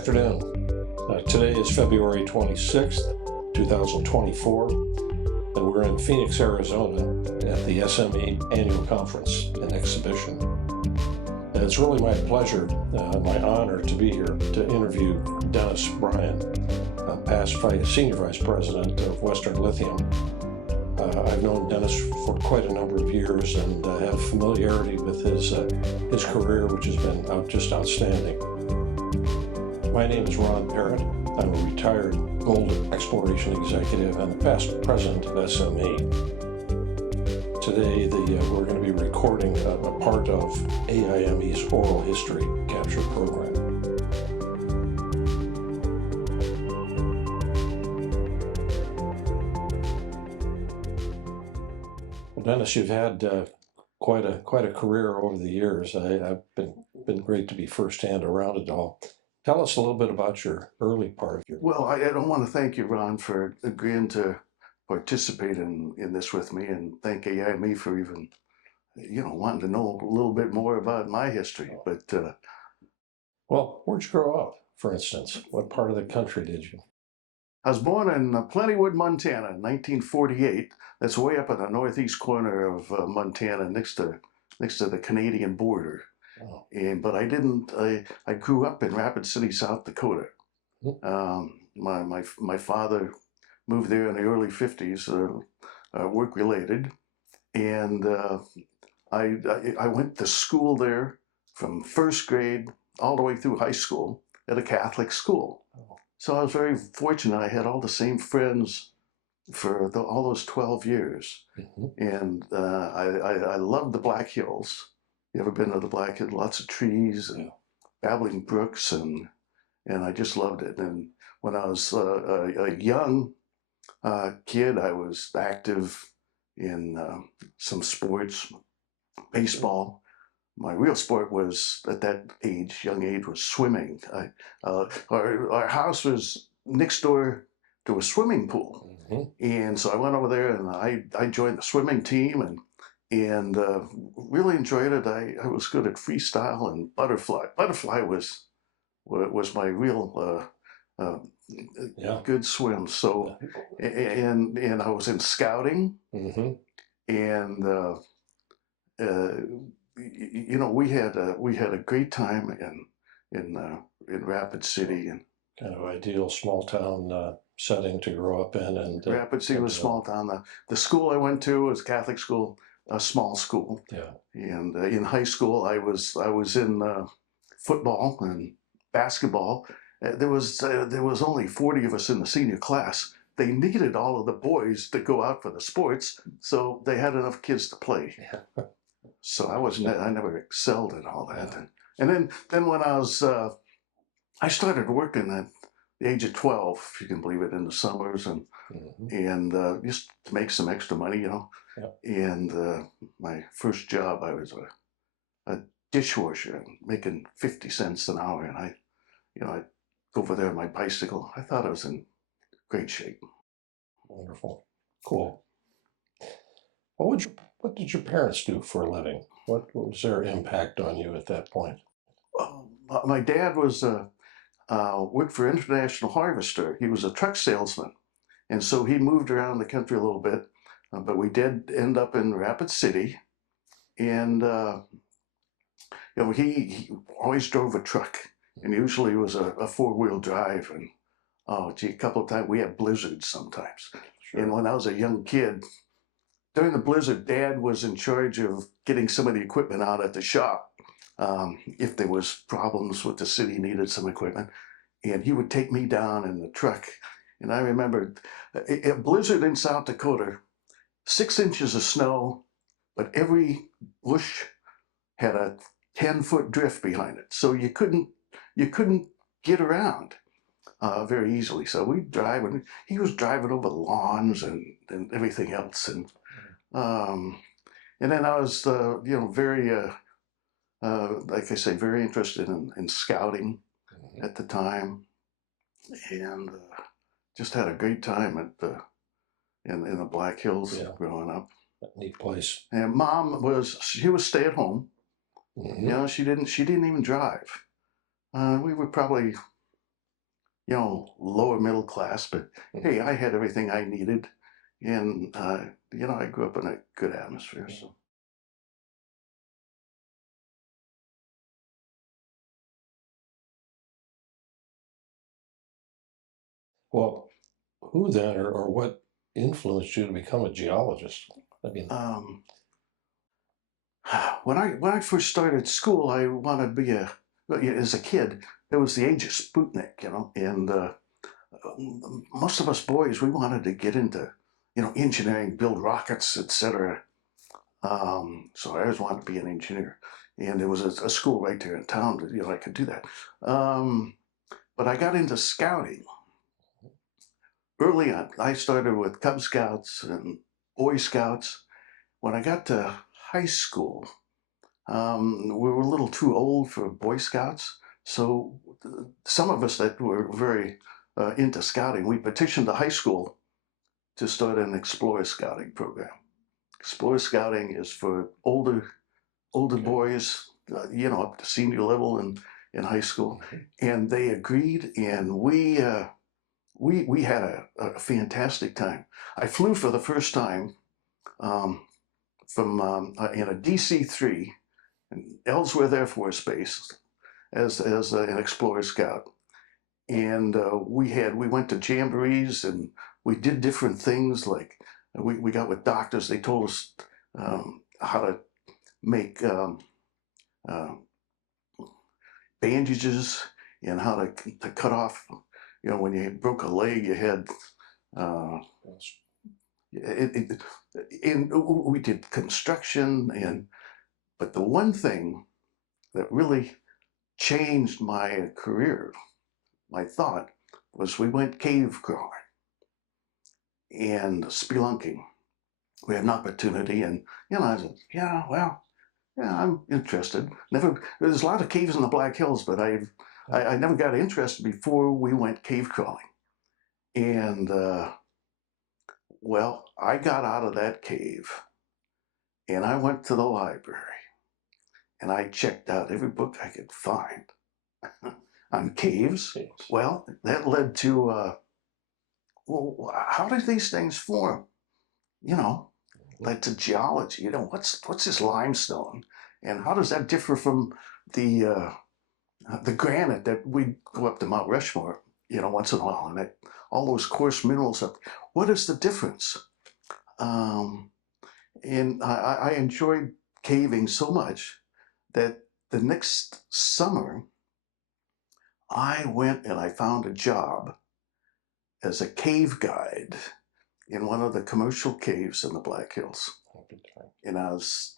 afternoon. Today is February 26th, 2024, and we're in Phoenix, Arizona at the SME Annual Conference and Exhibition. And it's really my pleasure, my honor to be here to interview Dennis Bryan, past Senior Vice President of Western Lithium. I've known Dennis for quite a number of years and have familiarity with his career, which has been just outstanding. My name is Ron. I'm a retired gold exploration executive and the past president of SME. Today, we're going to be recording a part of AIME's oral history capture program. Well, Dennis, you've had quite a career over the years. I've been great to be firsthand around it all. Tell us a little bit about your early part of your... Well, I don't want to thank you, Ron, for agreeing to participate in this with me, and thank AIME for even, wanting to know a little bit more about my history. But well, where'd you grow up, for instance? What part of the country did you? I was born in Plentywood, Montana, in 1948. That's way up in the northeast corner of Montana, next to the Canadian border. Oh. But I grew up in Rapid City, South Dakota. My father moved there in the early 50s, work related, and I went to school there from first grade all the way through high school at a Catholic school. Oh. So I was very fortunate. I had all the same friends for all those 12 years. Mm-hmm. And I loved the Black Hills. You ever been to the Black Hills? Lots of trees and babbling brooks, and I just loved it. And when I was a young kid, I was active in some sports, baseball. My real sport was, at that young age, was swimming. Our house was next door to a swimming pool. Mm-hmm. And so I went over there and I joined the swimming team and really enjoyed it. I was good at freestyle and butterfly. Butterfly was my real good swim. So, and I was in scouting. Mm-hmm. And we had a great time in Rapid City, and kind of ideal small town setting to grow up in. And Rapid City was a small town. The school I went to was Catholic school, a small school. Yeah. And in high school, I was in football and basketball. There was only 40 of us in the senior class. They needed all of the boys to go out for the sports, so they had enough kids to play. Yeah. So I never excelled at all that. Yeah. And then when I started working at the age of 12, if you can believe it, in the summers, and just to make some extra money, Yeah. And my first job, I was a dishwasher, making 50 cents an hour, and I'd go over there on my bicycle. I thought I was in great shape. Wonderful. Cool. What did your parents do for a living? What was their impact on you at that point? My dad was worked for International Harvester. He was a truck salesman, and so he moved around the country a little bit. But we did end up in Rapid City, and he always drove a truck, and usually it was a four-wheel drive. And a couple of times we had blizzards sometimes. Sure. And when I was a young kid, during the blizzard, Dad was in charge of getting some of the equipment out at the shop. If there was problems with the city, needed some equipment, and he would take me down in the truck. And I remember a blizzard in South Dakota, 6 inches of snow, but every bush had a 10-foot drift behind it, so you couldn't get around very easily. So we'd drive, and he was driving over lawns and everything else, and then I was very like I say, very interested in scouting at the time, and just had a great time in the Black Hills growing up. Neat place. And Mom was stay at home. Mm-hmm. She didn't even drive. We were probably lower middle class, but hey, I had everything I needed. And, I grew up in a good atmosphere. So, Well, who then or what influenced you to become a geologist? I mean, um, when I first started school, I wanted to be as a kid, it was the age of Sputnik, and most of us boys, we wanted to get into, engineering, build rockets, etc. So I always wanted to be an engineer, and there was a school right there in town that I could do that. But I got into scouting early on. I started with Cub Scouts and Boy Scouts. When I got to high school, we were a little too old for Boy Scouts, so some of us that were very into scouting, we petitioned the high school to start an Explorer Scouting program. Explorer Scouting is for older boys, up to senior level in high school, and they agreed, and we had a fantastic time. I flew for the first time from in a DC-3 Ellsworth Air Force Base as an Explorer Scout, and we went to jamborees and we did different things. Like we got with doctors. They told us how to make bandages and how to cut off. When you broke a leg, you had. And we did construction, but the one thing that really changed my career, my thought, was we went cave crawling and spelunking. We had an opportunity, and I said, yeah, well, yeah, I'm interested. There's a lot of caves in the Black Hills, but I never got interested before we went cave crawling. And well, I got out of that cave and I went to the library and I checked out every book I could find on caves. Well, that led to, well, how did these things form? Led to geology. What's this limestone, and how does that differ from the granite that we go up to Mount Rushmore, once in a while, and all those coarse minerals up. What is the difference? And I enjoyed caving so much that the next summer I went and I found a job as a cave guide in one of the commercial caves in the Black Hills. And I was,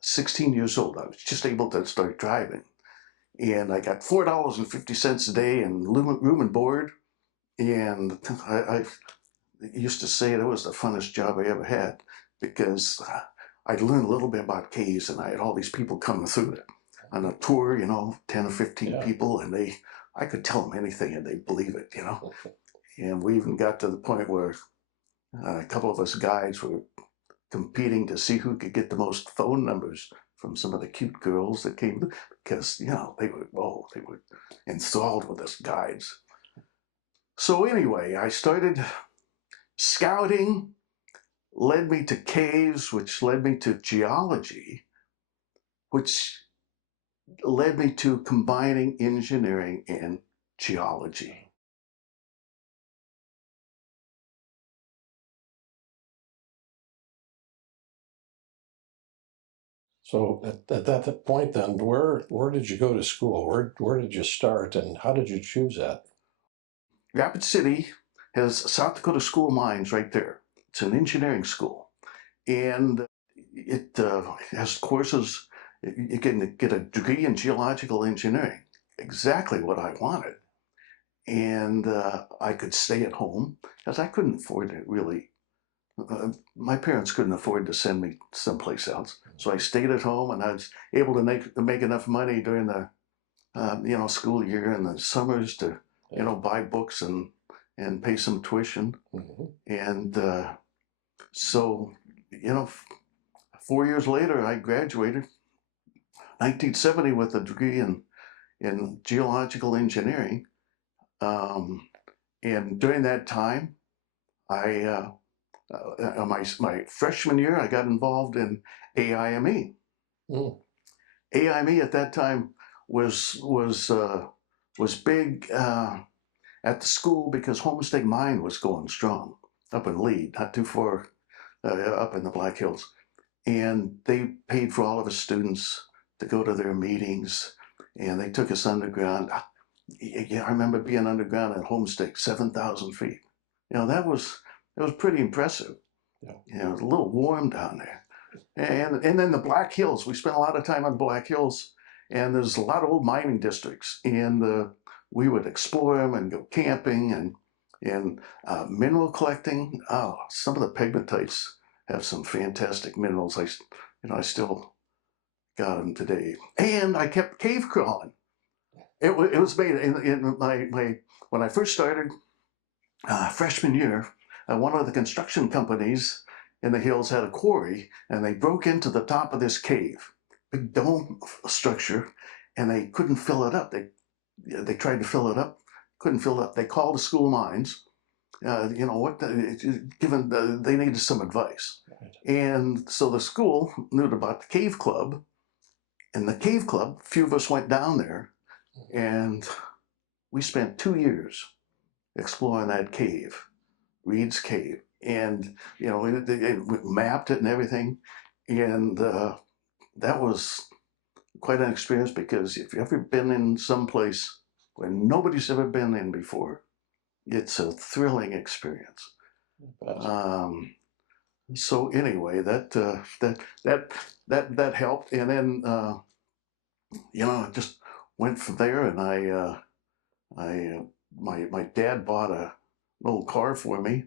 16 years old. I was just able to start driving. And I got $4.50 a day in room and board. And I used to say it was the funnest job I ever had, because I'd learned a little bit about caves, and I had all these people coming through it on a tour, 10 or 15 people, and I could tell them anything and they'd believe it, And we even got to the point where a couple of us guides were competing to see who could get the most phone numbers from some of the cute girls that came, because, they were enthralled with us guides. So anyway, I started scouting, led me to caves, which led me to geology, which led me to combining engineering and geology. so at that point, then, where did you go to school? Where did you start, and how did you choose that? Rapid City has South Dakota School of Mines right there. It's an engineering school, and it has courses. You can get a degree in geological engineering, exactly what I wanted. And I could stay at home, because I couldn't afford to really. My parents couldn't afford to send me someplace else, so I stayed at home, and I was able to make enough money during the school year and the summers to buy books and pay some tuition. And so 4 years later I graduated 1970 with a degree in in geological engineering. And during that time, my freshman year, I got involved in AIME. Mm. AIME at that time was big at the school because Homestake Mine was going strong up in Lead, not too far up in the Black Hills, and they paid for all of us students to go to their meetings, and they took us underground. Yeah, I remember being underground at Homestake, 7,000 feet. That was pretty impressive. Yeah. It was a little warm down there. And then the Black Hills, we spent a lot of time on the Black Hills, and there's a lot of old mining districts, and we would explore them and go camping and mineral collecting. Oh, some of the pegmatites have some fantastic minerals. I still got them today. And I kept cave crawling. It was made in my when I first started freshman year. One of the construction companies in the hills had a quarry, and they broke into the top of this cave, big dome structure, and they couldn't fill it up. They tried to fill it up, couldn't fill it up. They called the school of mines. They needed some advice, and so the school knew about the cave club, and the cave club. A few of us went down there, and we spent 2 years exploring that cave, Reed's Cave. And we mapped it and everything, and that was quite an experience, because if you've ever been in some place where nobody's ever been in before, it's a thrilling experience. So anyway, that helped, and then I just went from there, and my dad bought a little car for me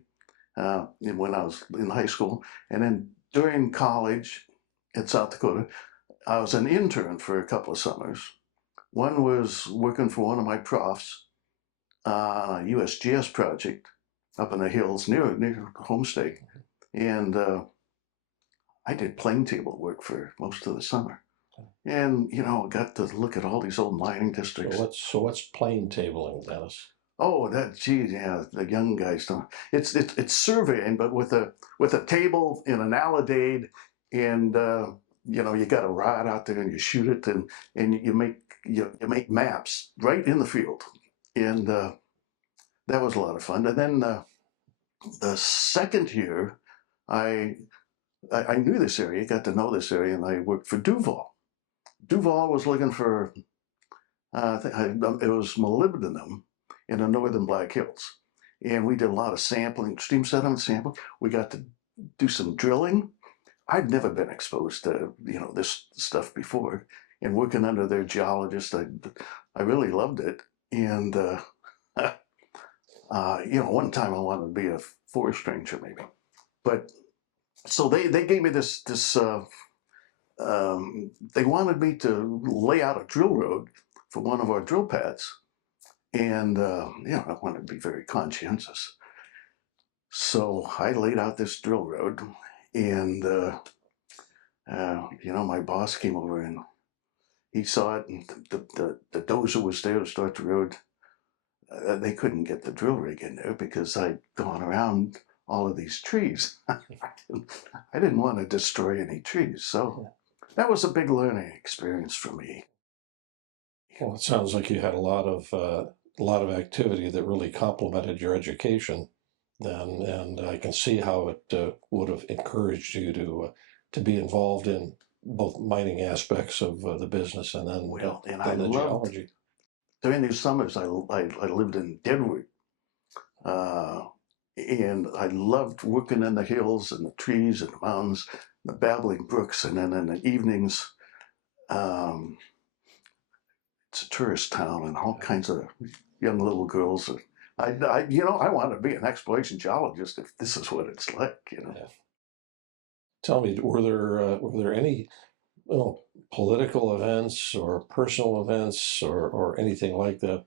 when I was in high school. And then during college at South Dakota, I was an intern for a couple of summers. One was working for one of my profs on a USGS project up in the hills near Homestake. And I did plane table work for most of the summer. And, got to look at all these old mining districts. So what's plane tabling, Dennis? Oh, the young guys don't. It's surveying, but with a table in an alidade, and you got a rod out there, and you shoot it, and you make maps right in the field, and that was a lot of fun. And then the second year, I knew this area, got to know this area, and I worked for Duval. Duval was looking for it was molybdenum in the northern Black Hills. And we did a lot of sampling, stream sediment sampling. We got to do some drilling. I'd never been exposed to, this stuff before. And working under their geologist, I really loved it. And, one time I wanted to be a forest ranger maybe. But, so they gave me this they wanted me to lay out a drill road for one of our drill pads. And, I wanted to be very conscientious. So I laid out this drill road, and, my boss came over and he saw it, and the dozer was there to start the road. They couldn't get the drill rig in there because I'd gone around all of these trees. I didn't want to destroy any trees. So that was a big learning experience for me. Well, it sounds like you had a lot of activity that really complemented your education then, and I can see how it would have encouraged you to be involved in both mining aspects of the business and then the geology. During these summers, I lived in Deadwood, and I loved working in the hills and the trees and the mountains, the babbling brooks, and then in the evenings. It's a tourist town, and all kinds of young little girls. I want to be an exploration geologist if this is what it's like. Yeah. Tell me, were there any political events or personal events or anything like that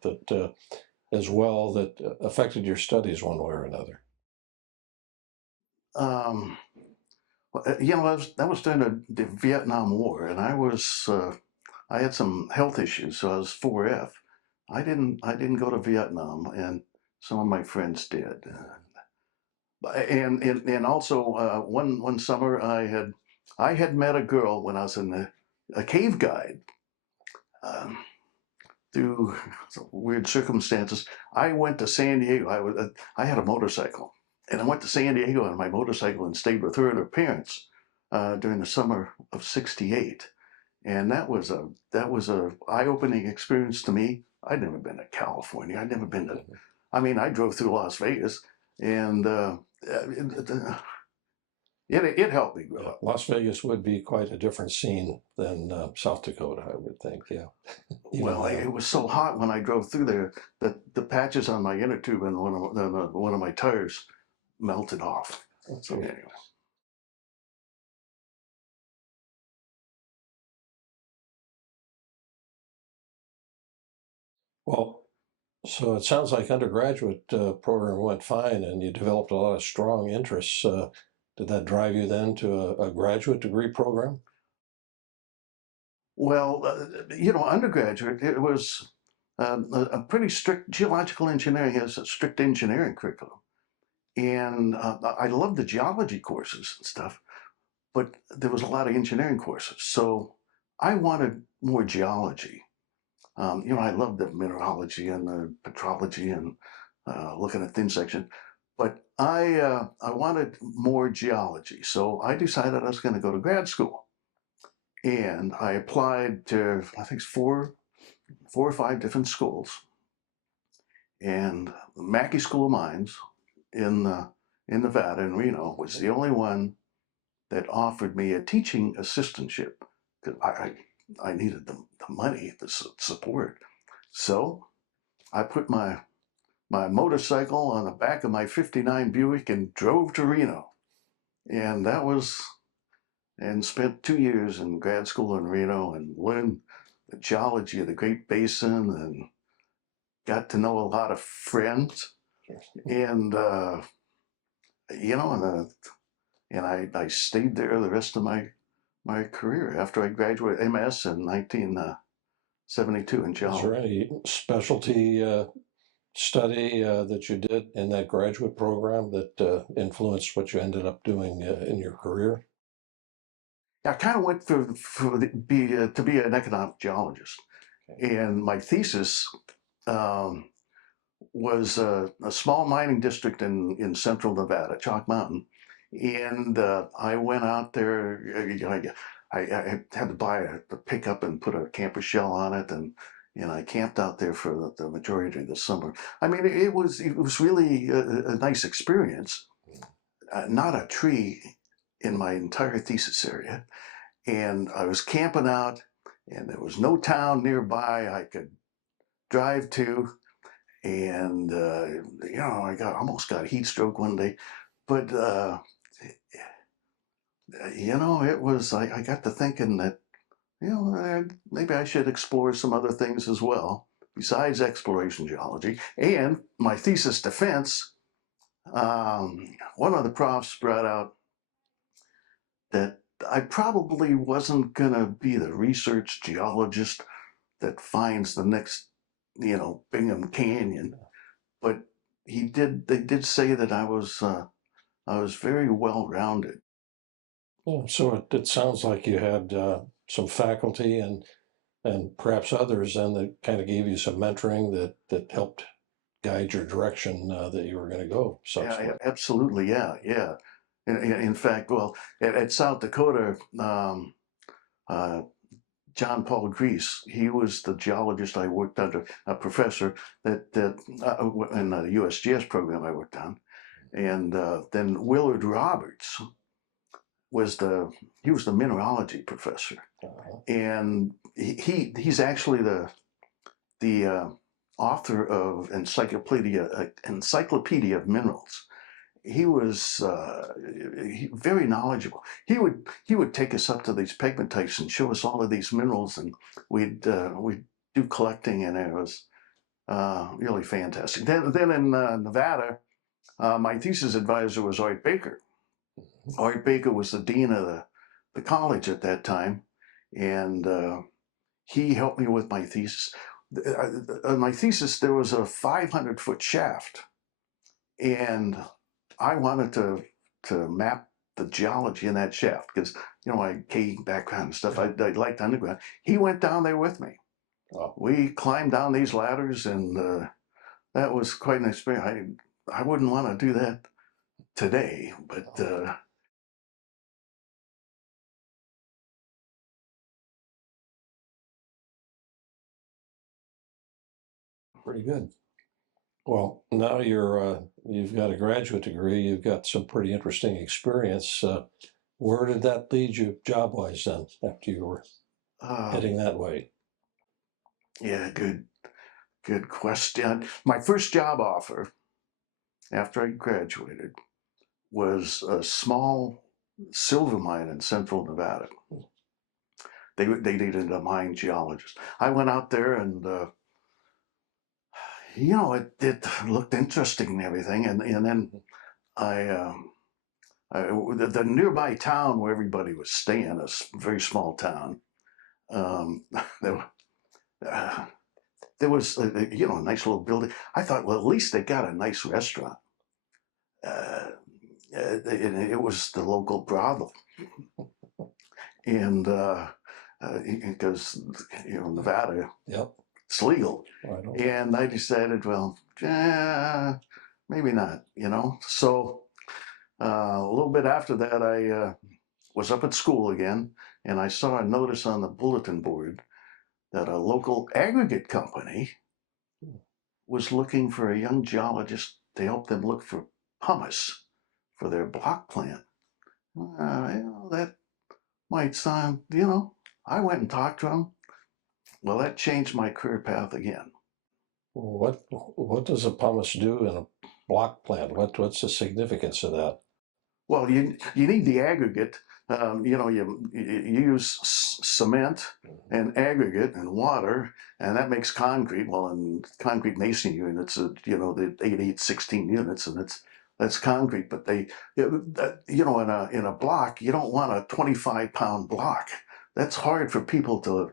as well that affected your studies one way or another? That was during the Vietnam War, and I I had some health issues, so I was 4F. I didn't go to Vietnam, and some of my friends did. And also one summer I had met a girl when I was in a cave guide. Um, through some weird circumstances, I went to San Diego. I had a motorcycle, and I went to San Diego on my motorcycle and stayed with her and her parents during the summer of '68. And that was a eye-opening experience to me. I'd never been to California. I'd never been to. I mean, I drove through Las Vegas, and it helped me grow Yeah, up. Las Vegas would be quite a different scene than South Dakota, I would think. Yeah. Even Well, now. it was so hot when I drove through there that the patches on my inner tube and one of my tires melted off. So Okay. anyway. Well, so it sounds like undergraduate program went fine, and you developed a lot of strong interests. Did that drive you then to a graduate degree program? Well, undergraduate, it was a pretty strict. Geological engineering has a strict engineering curriculum. And I loved the geology courses and stuff, but there was a lot of engineering courses. So I wanted more geology. I loved the mineralogy and the petrology and looking at thin section, but I wanted more geology. So I decided I was going to go to grad school, and I applied to I think four or five different schools, and the Mackey School of Mines in in Nevada in Reno was the only one that offered me a teaching assistantship because I needed the money, the support. So I put my motorcycle on the back of my '59 Buick and drove to Reno. And and spent 2 years in grad school in Reno and learned the geology of the Great Basin and got to know a lot of friends. And, and I stayed there the rest of my career after I graduated MS in 1972 in Is there geology. any specialty study that you did in that graduate program that influenced what you ended up doing in your career? I kind of went to be an economic geologist, and my thesis um, was a small mining district in central Nevada, Chalk Mountain, and I went out there. I had to buy a pickup and put a camper shell on it, and I camped out there for the majority of the summer. I mean, it was really a nice experience. Not a tree in my entire thesis area, and I was camping out, and there was no town nearby I could drive to, and I almost got heat stroke one day, but it was I got to thinking that maybe I should explore some other things as well besides exploration geology. And my thesis defense, one of the profs brought out that I probably wasn't gonna be the research geologist that finds the next, Bingham Canyon, but they did say that I was very well rounded. Yeah, so it sounds like you had some faculty and perhaps others then that kind of gave you some mentoring that helped guide your direction that you were going to go Yeah, subsequently. absolutely. Yeah, yeah. In fact, well, at South Dakota, uh, John Paul Grease, he was the geologist I worked under, a professor in the USGS program I worked on. And then Willard Roberts he was the mineralogy professor. Uh-huh. And he's actually the author of Encyclopedia of Minerals. He was very knowledgeable. He would take us up to these pegmatites and show us all of these minerals, and we'd do collecting, and it was really fantastic. Then in Nevada, my thesis advisor was Art Baker. Art Baker was the dean of the college at that time, and he helped me with my thesis. On my thesis, there was a 500-foot shaft, and I wanted to map the geology in that shaft because, you know, my K background and stuff, I liked underground. He went down there with me. Wow. We climbed down these ladders, and that was quite an experience. I wouldn't want to do that today, but Pretty good. Well, now you've got a graduate degree. You've got some pretty interesting experience. Where did that lead you job-wise then, after you were heading that way? Yeah, good question. My first job offer after I graduated was a small silver mine in central Nevada. They needed a mine geologist. I went out there, and you know, it looked interesting and everything. And then the nearby town where everybody was staying, a very small town, there, there was you know, a nice little building. I thought, well, at least they got a nice restaurant. And it was the local brothel, and because you know, Nevada, Yep. it's legal. Right. And I decided, well, maybe not, you know. So a little bit after that, I was up at school again, and I saw a notice on the bulletin board that a local aggregate company was looking for a young geologist to help them look for pumice for their block plant. You know, that might sound, you know, I went and talked to him. Well, that changed my career path again. What does a pumice do in a block plant? What's the significance of that? Well, you need the aggregate. You know, you use cement and aggregate and water, and that makes concrete. Well, in concrete masonry units, you know, the 8/8-16 units, and that's concrete. But you know, in a block, you don't want a 25-pound block. That's hard for people to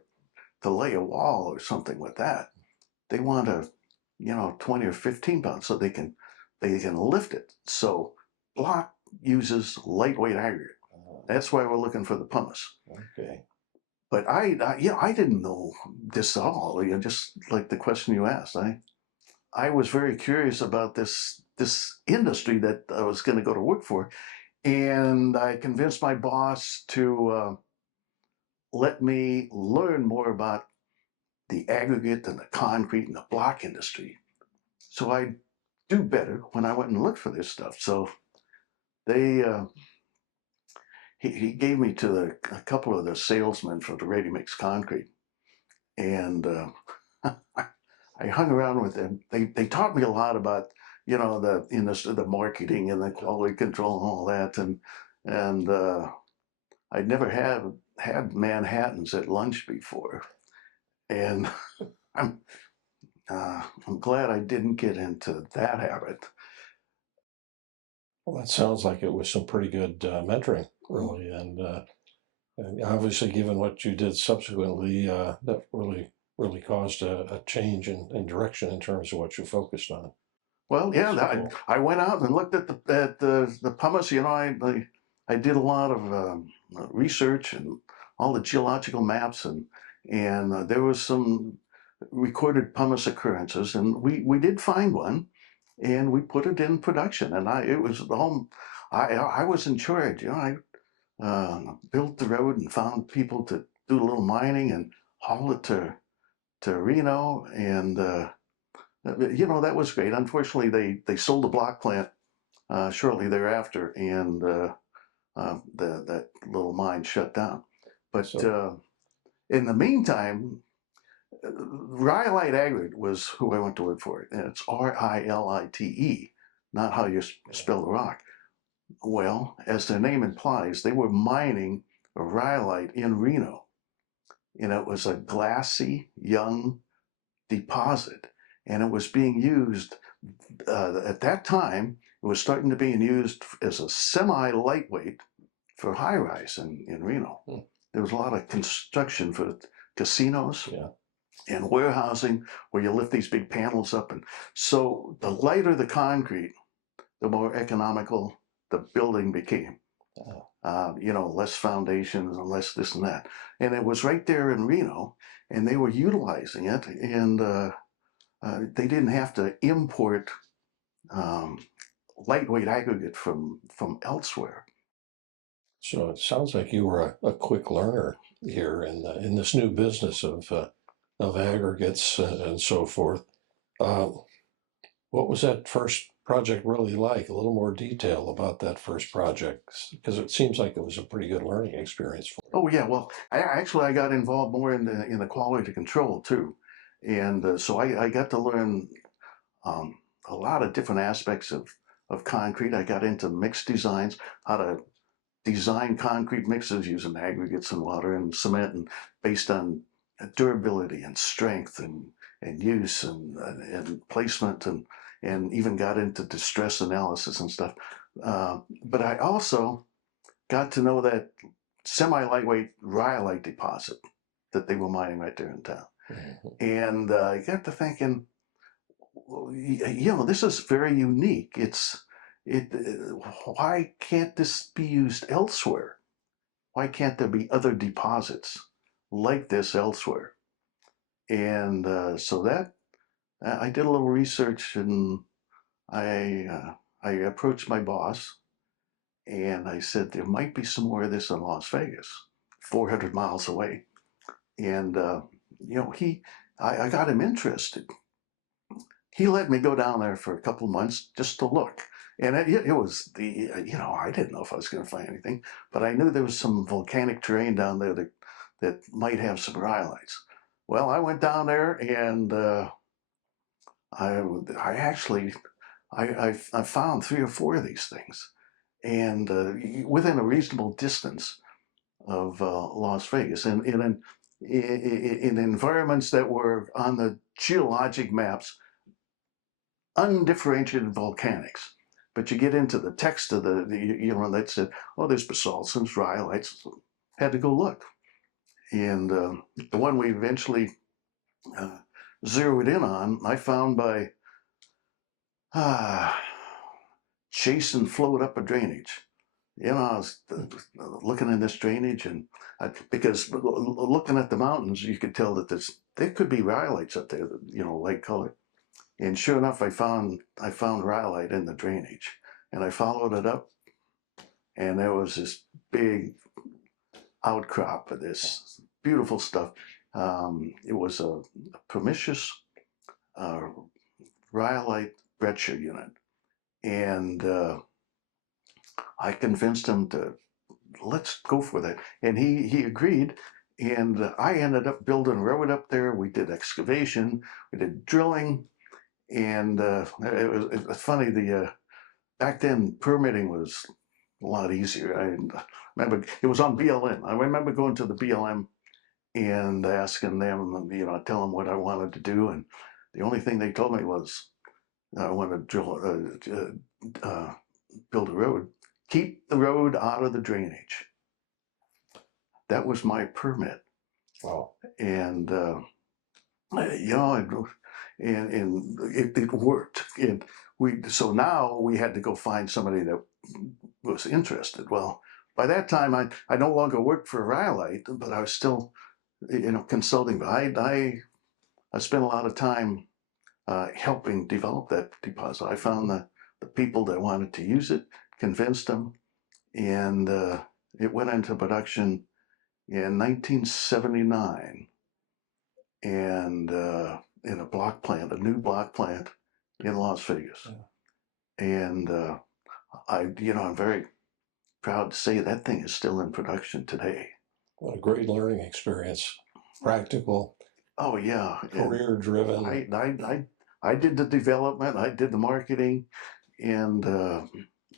lay a wall or something with that. They want a, you know, 20 or 15 pounds so they can lift it. So block uses lightweight aggregate. That's why we're looking for the pumice. Okay. But I didn't know this at all. You know, just like the question you asked, I was very curious about this industry that I was going to go to work for, and I convinced my boss to let me learn more about the aggregate and the concrete and the block industry, so I do better when I went and looked for this stuff. So they he gave me to a couple of the salesmen for the ready-mix concrete, and I hung around with them. They taught me a lot about, you know, the marketing and the quality control and all that, and I'd never had Manhattans at lunch before, and I'm I'm glad I didn't get into that habit. Well, that sounds like it was some pretty good mentoring, really, and obviously, given what you did subsequently, that really caused a change in direction in terms of what you focused on. Well, yeah, So cool. I went out and looked at the pumice. You know, I did a lot of research and all the geological maps, and there was some recorded pumice occurrences, and we did find one, and we put it in production, and it was the home. I was in charge. You know, I built the road and found people to do a little mining and haul it to Reno, and you know, that was great. Unfortunately, they sold the block plant shortly thereafter, and that little mine shut down. But in the meantime, Rhyolite Aggregate was who I went to work for, and it's Rilite, not how you spell the rock. Well, as their name implies, they were mining rhyolite in Reno, and it was a glassy young deposit, and it was being used at that time. It was starting to be used as a semi-lightweight for high rise in Reno. There was a lot of construction casinos Yeah. and warehousing where you lift these big panels up. And so the lighter the concrete, the more economical the building became. Less foundations and less this and that. And it was right there in Reno, and they were utilizing it, and they didn't have to import lightweight aggregate from elsewhere. So it sounds like you were a quick learner here in this new business of aggregates and so forth. What was that first project really like? A little more detail about that first project, because it seems like it was a pretty good learning experience for you. Oh yeah, well, I got involved more in the quality control too, and so I got to learn a lot of different aspects of concrete. I got into mixed designs, how to design concrete mixes using aggregates and water and cement, and based on durability and strength and use and placement, and even got into distress analysis and stuff. But I also got to know that semi-lightweight rhyolite deposit that they were mining right there in town. Mhm. And I got to thinking, this is very unique. Why can't this be used elsewhere? Why can't there be other deposits like this elsewhere? And so that I did a little research, and I approached my boss, and I said there might be some more of this in Las Vegas, 400 miles away. And I got him interested. He let me go down there for a couple of months just to look. And it was I didn't know if I was going to find anything, but I knew there was some volcanic terrain down there that might have some rhyolites. Well, I went down there, and I actually I found 3 or 4 of these things, and within a reasonable distance of Las Vegas, and in environments that were on the geologic maps, undifferentiated volcanics. But you get into the text of that said, oh, there's basalts and rhyolites. Had to go look. And the one we eventually zeroed in on, I found by chasing float up a drainage. I was looking in this drainage, and because looking at the mountains, you could tell that there could be rhyolites up there, light color. And sure enough, I found rhyolite in the drainage, and I followed it up, and there was this big outcrop of this beautiful stuff. It was a pumiceous rhyolite breccia unit, and I convinced him to let's go for that, and he agreed. And I ended up building a road up there. We did excavation, we did drilling, and it was funny. Back then permitting was a lot easier. I remember it was on BLM. I remember going to the BLM and asking them, tell them what I wanted to do, and the only thing they told me was I want to build a road. Keep the road out of the drainage. That was my permit. Wow. And it worked. And so now we had to go find somebody that was interested. Well, by that time I no longer worked for Rilite, but I was still consulting. I spent a lot of time helping develop that deposit. I found the people that wanted to use it, convinced them, and it went into production in 1979, and in a new block plant in Las Vegas. Yeah. And I'm very proud to say that thing is still in production today. What a great learning experience. Practical. Oh yeah. Career driven. I did the development, I did the marketing, and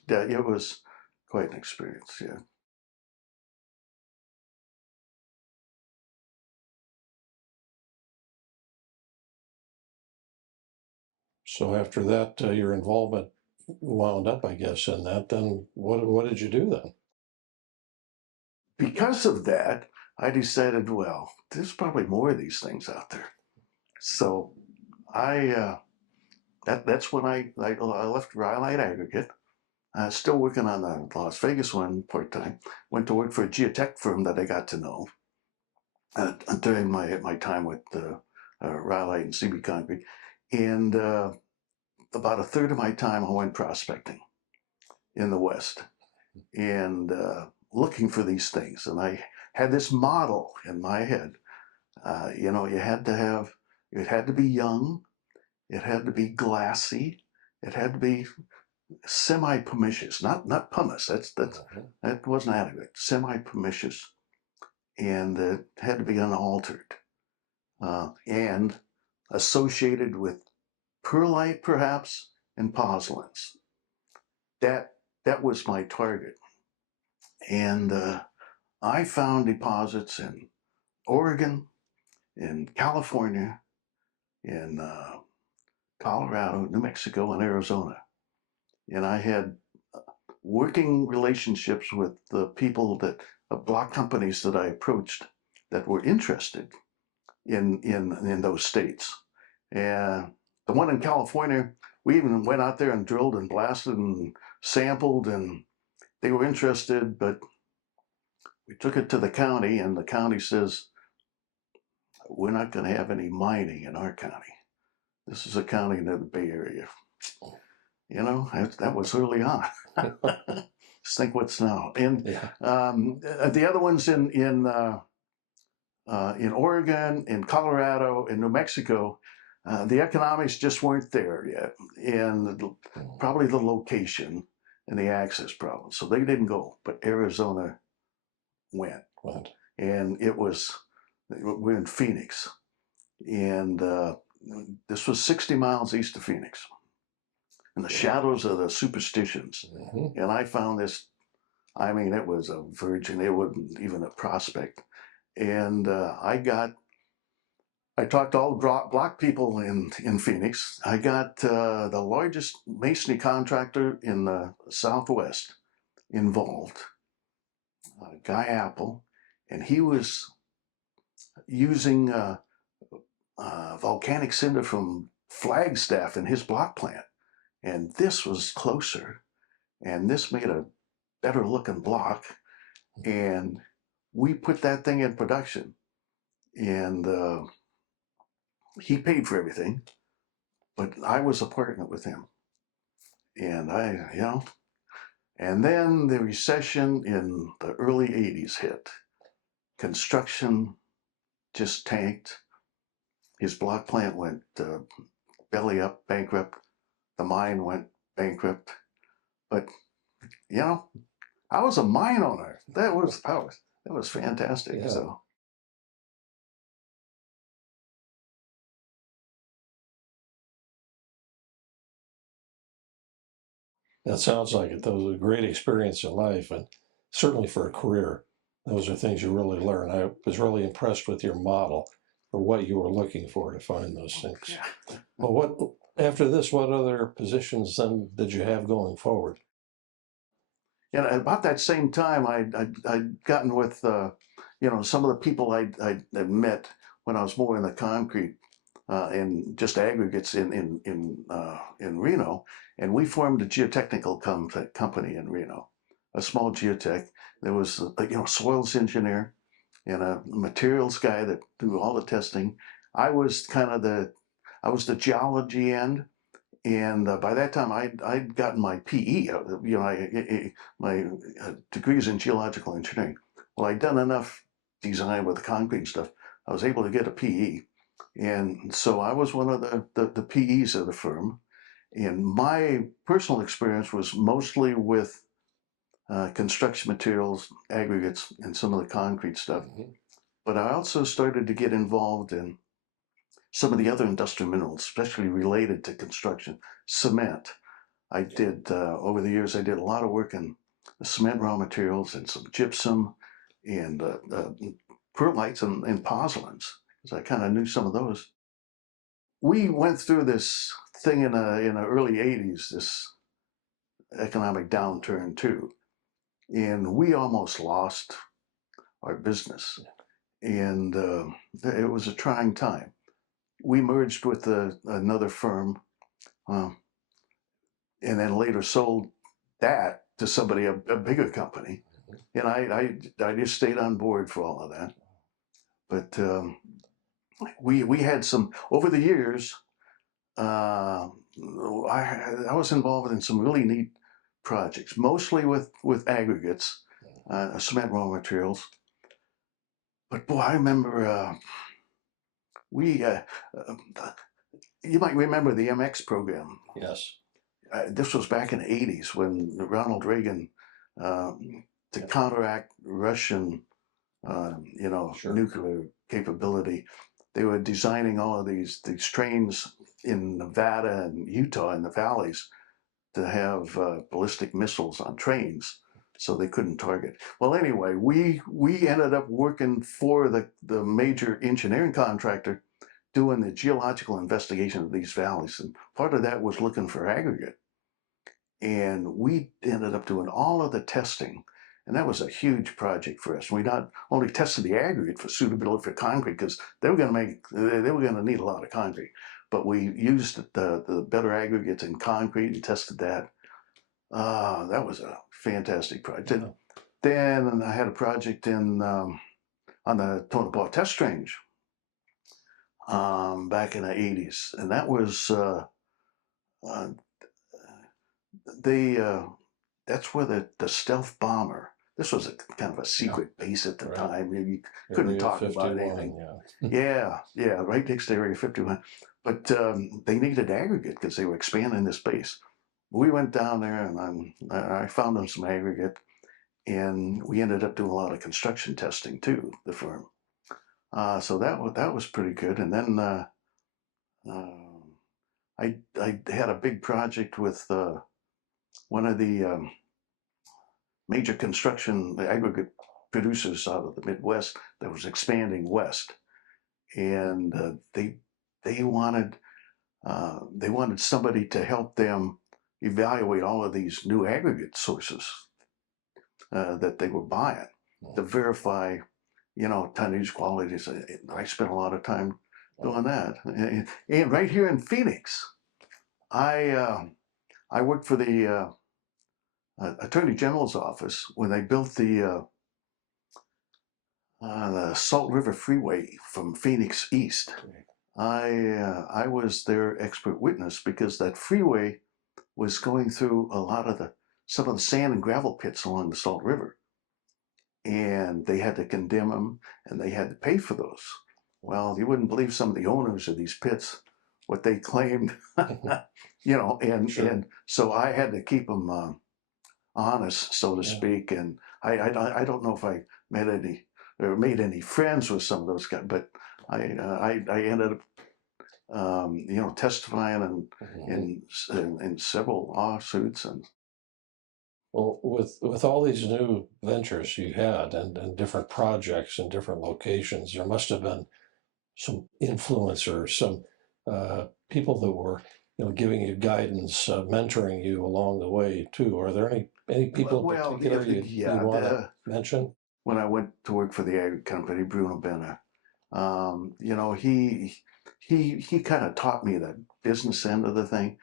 it was quite an experience. Yeah. So after that, your involvement wound up, I guess, in that. Then what did you do then? Because of that, I decided, well, there's probably more of these things out there. So that's when I left Rhyolite Aggregate. Still working on the Las Vegas one part-time. Went to work for a geotech firm that I got to know during my time with Rhyolite and CB Concrete. And about a third of my time I went prospecting in the West and looking for these things. And I had this model in my head. It had to be young, it had to be glassy, it had to be semi-pumiceous, not pumice. That wasn't adequate. Semi-pumiceous, and it had to be unaltered, and associated with perlite, perhaps, and pozzolans. That was my target, and I found deposits in Oregon, in California, in Colorado, New Mexico, and Arizona. And I had working relationships with the people block companies that I approached that were interested in those states. And the one in California, we even went out there and drilled and blasted and sampled, and they were interested, but we took it to the county, and the county says, we're not going to have any mining in our county. This is a county near the Bay Area. That was early on. Just think what's now. And the other ones in Oregon, in Colorado, in New Mexico, the economics just weren't there yet, and probably the location and the access problem. So they didn't go, but Arizona went. And we're in Phoenix, and this was 60 miles east of Phoenix, in the shadows of the superstitions. And I found this, it was a virgin, it wasn't even a prospect. And I talked to all the block people in Phoenix. I got the largest masonry contractor in the Southwest involved, Guy Apple, and he was using volcanic cinder from Flagstaff in his block plant. And this was closer, and this made a better looking block. And we put that thing in production, and he paid for everything, but I was a partner with him. And and then the recession in the early 80s hit. Construction just tanked. His block plant went belly up, bankrupt. The mine went bankrupt. But, I was a mine owner. That was fantastic. Yeah. So. That sounds like it. That was a great experience in life, and certainly for a career. Those are things you really learn. I was really impressed with your model for what you were looking for to find those things. Yeah. Well, after this, what other positions then did you have going forward? And about that same time, I'd gotten with, some of the people I'd met when I was more in the concrete and just aggregates in Reno, and we formed a geotechnical company in Reno, a small geotech. There was a soils engineer and a materials guy that do all the testing. I was the geology end. And by that time, I'd gotten my PE, my degrees in geological engineering. Well, I'd done enough design with the concrete stuff. I was able to get a PE. And so I was one of the PEs of the firm. And my personal experience was mostly with construction materials, aggregates, and some of the concrete stuff. But I also started to get involved in some of the other industrial minerals, especially related to construction. Cement. I did, over the years, I did a lot of work in the cement raw materials and some gypsum and perlites and pozzolans, because I kind of knew some of those. We went through this thing in the early 80s, this economic downturn too, and we almost lost our business. and it was a trying time. We merged with another firm, and then later sold that to somebody, a bigger company. And I just stayed on board for all of that. But we had some, over the years, I was involved in some really neat projects, mostly with aggregates, cement raw materials. But boy, I remember we, you might remember the MX program. Yes. This was back in the 80s when Ronald Reagan, to counteract Russian, Sure. nuclear capability, they were designing all of these trains in Nevada and Utah in the valleys to have ballistic missiles on trains, so they couldn't target. Well, anyway, we ended up working for the major engineering contractor doing the geological investigation of these valleys, and part of that was looking for aggregate. And we ended up doing all of the testing, and that was a huge project for us. We not only tested the aggregate for suitability for concrete, because they were going to need a lot of concrete, but we used the better aggregates in concrete and tested that. That was a fantastic project. Yeah. Then I had a project in on the Tonopah Test Range back in the 80s, and that was uh, that's where the stealth bomber. This was a kind of a secret base at the Right. time. You couldn't Area talk 51, about anything. Yeah. Yeah, right next to Area 51. But they needed aggregate because they were expanding this base. We went down there, and I found them some aggregate, and we ended up doing a lot of construction testing too, the firm. So that was pretty good. And then I had a big project with one of the major construction aggregate producers out of the Midwest that was expanding west, and they wanted somebody to help them evaluate all of these new aggregate sources that they were buying to verify, tonnage qualities. I spent a lot of time doing that, and right here in Phoenix, I worked for the Attorney General's office when they built the Salt River Freeway from Phoenix East. I was their expert witness because that freeway was going through some of the sand and gravel pits along the Salt River, and they had to condemn them, and they had to pay for those. Well, you wouldn't believe some of the owners of these pits what they claimed, and Sure. and so I had to keep them honest, so to speak. And I don't know if I met any or made any friends with some of those guys, but I ended up testifying in several lawsuits. And Well, with all these new ventures you had and different projects in different locations, there must have been some influencers, some people that were, giving you guidance, mentoring you along the way too. Are there any people in particular you'd want to mention? When I went to work for the Aggregate company, Bruno Benner, he kind of taught me the business end of the thing,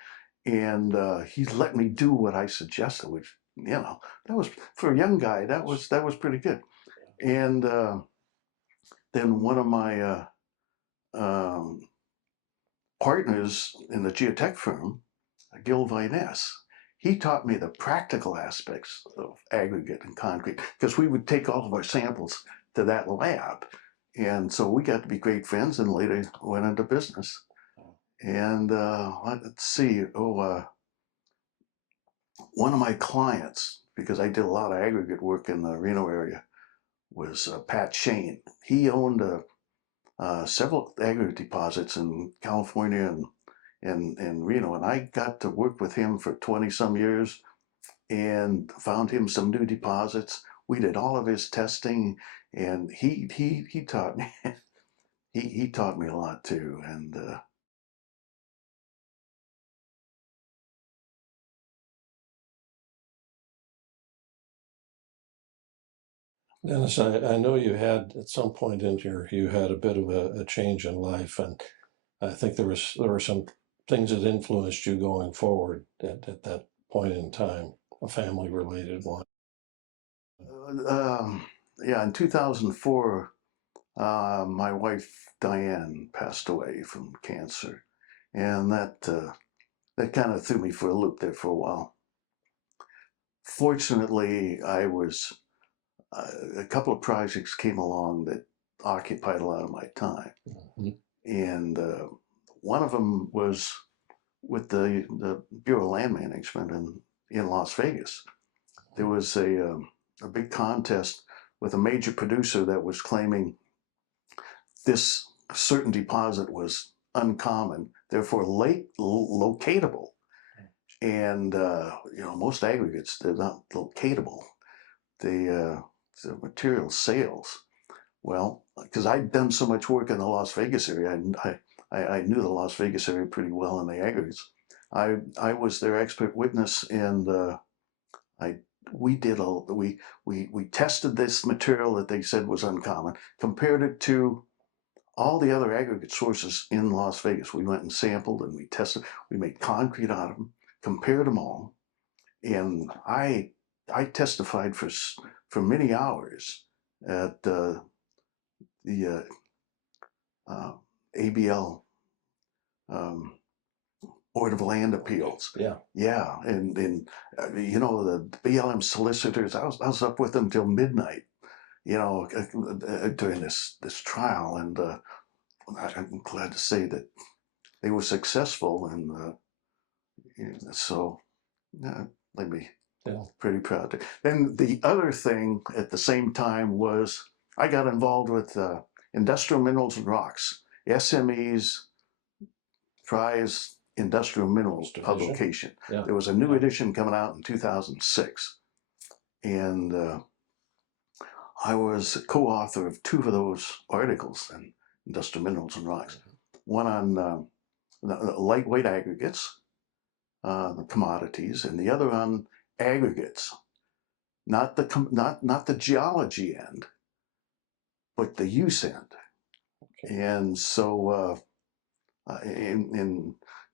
and he let me do what I suggested, which that was, for a young guy, that was pretty good. And then one of my partners in the Geotech firm, Gil Vines, he taught me the practical aspects of aggregate and concrete, because we would take all of our samples to that lab. And so we got to be great friends, and later went into business. And let's see, one of my clients, because I did a lot of aggregate work in the Reno area, was Pat Shane. He owned several aggregate deposits in California and Reno, and I got to work with him for 20 some years and found him some new deposits. We did all of his testing, and he taught me he taught me a lot too. And Dennis, I know you had at some point in here, you had a bit of a change in life, and I think there were some things that influenced you going forward at that point in time, a family related one. Yeah, in 2004, my wife Diane passed away from cancer, and that kind of threw me for a loop there for a while. Fortunately, a couple of projects came along that occupied a lot of my time, Mhm. and one of them was with the Bureau of Land Management in Las Vegas. There was a big contest with a major producer that was claiming this certain deposit was uncommon, therefore locatable. And most aggregates, they're not locatable. The material sales. Well, because I'd done so much work in the Las Vegas area, I knew the Las Vegas area pretty well in the aggregates. I was their expert witness, and I we did a we tested this material that they said was uncommon, compared it to all the other aggregate sources in Las Vegas. We went and sampled and we tested. We made concrete out of them, compared them all, and I testified for many hours at the ABL um, Board of Land Appeals. Yeah. Yeah, and the BLM solicitors. I was up with them till midnight. During this trial, and I'm glad to say that they were successful, and so they'd be pretty proud. Then the other thing at the same time was I got involved with Industrial Minerals and Rocks, SME's prize industrial minerals Division? publication. Yeah. There was a new edition coming out in 2006, and I was co-author of two of those articles in Industrial Minerals and Rocks. One on lightweight aggregates, the commodities, and the other on aggregates, not the geology end, but the use end. Okay. And so,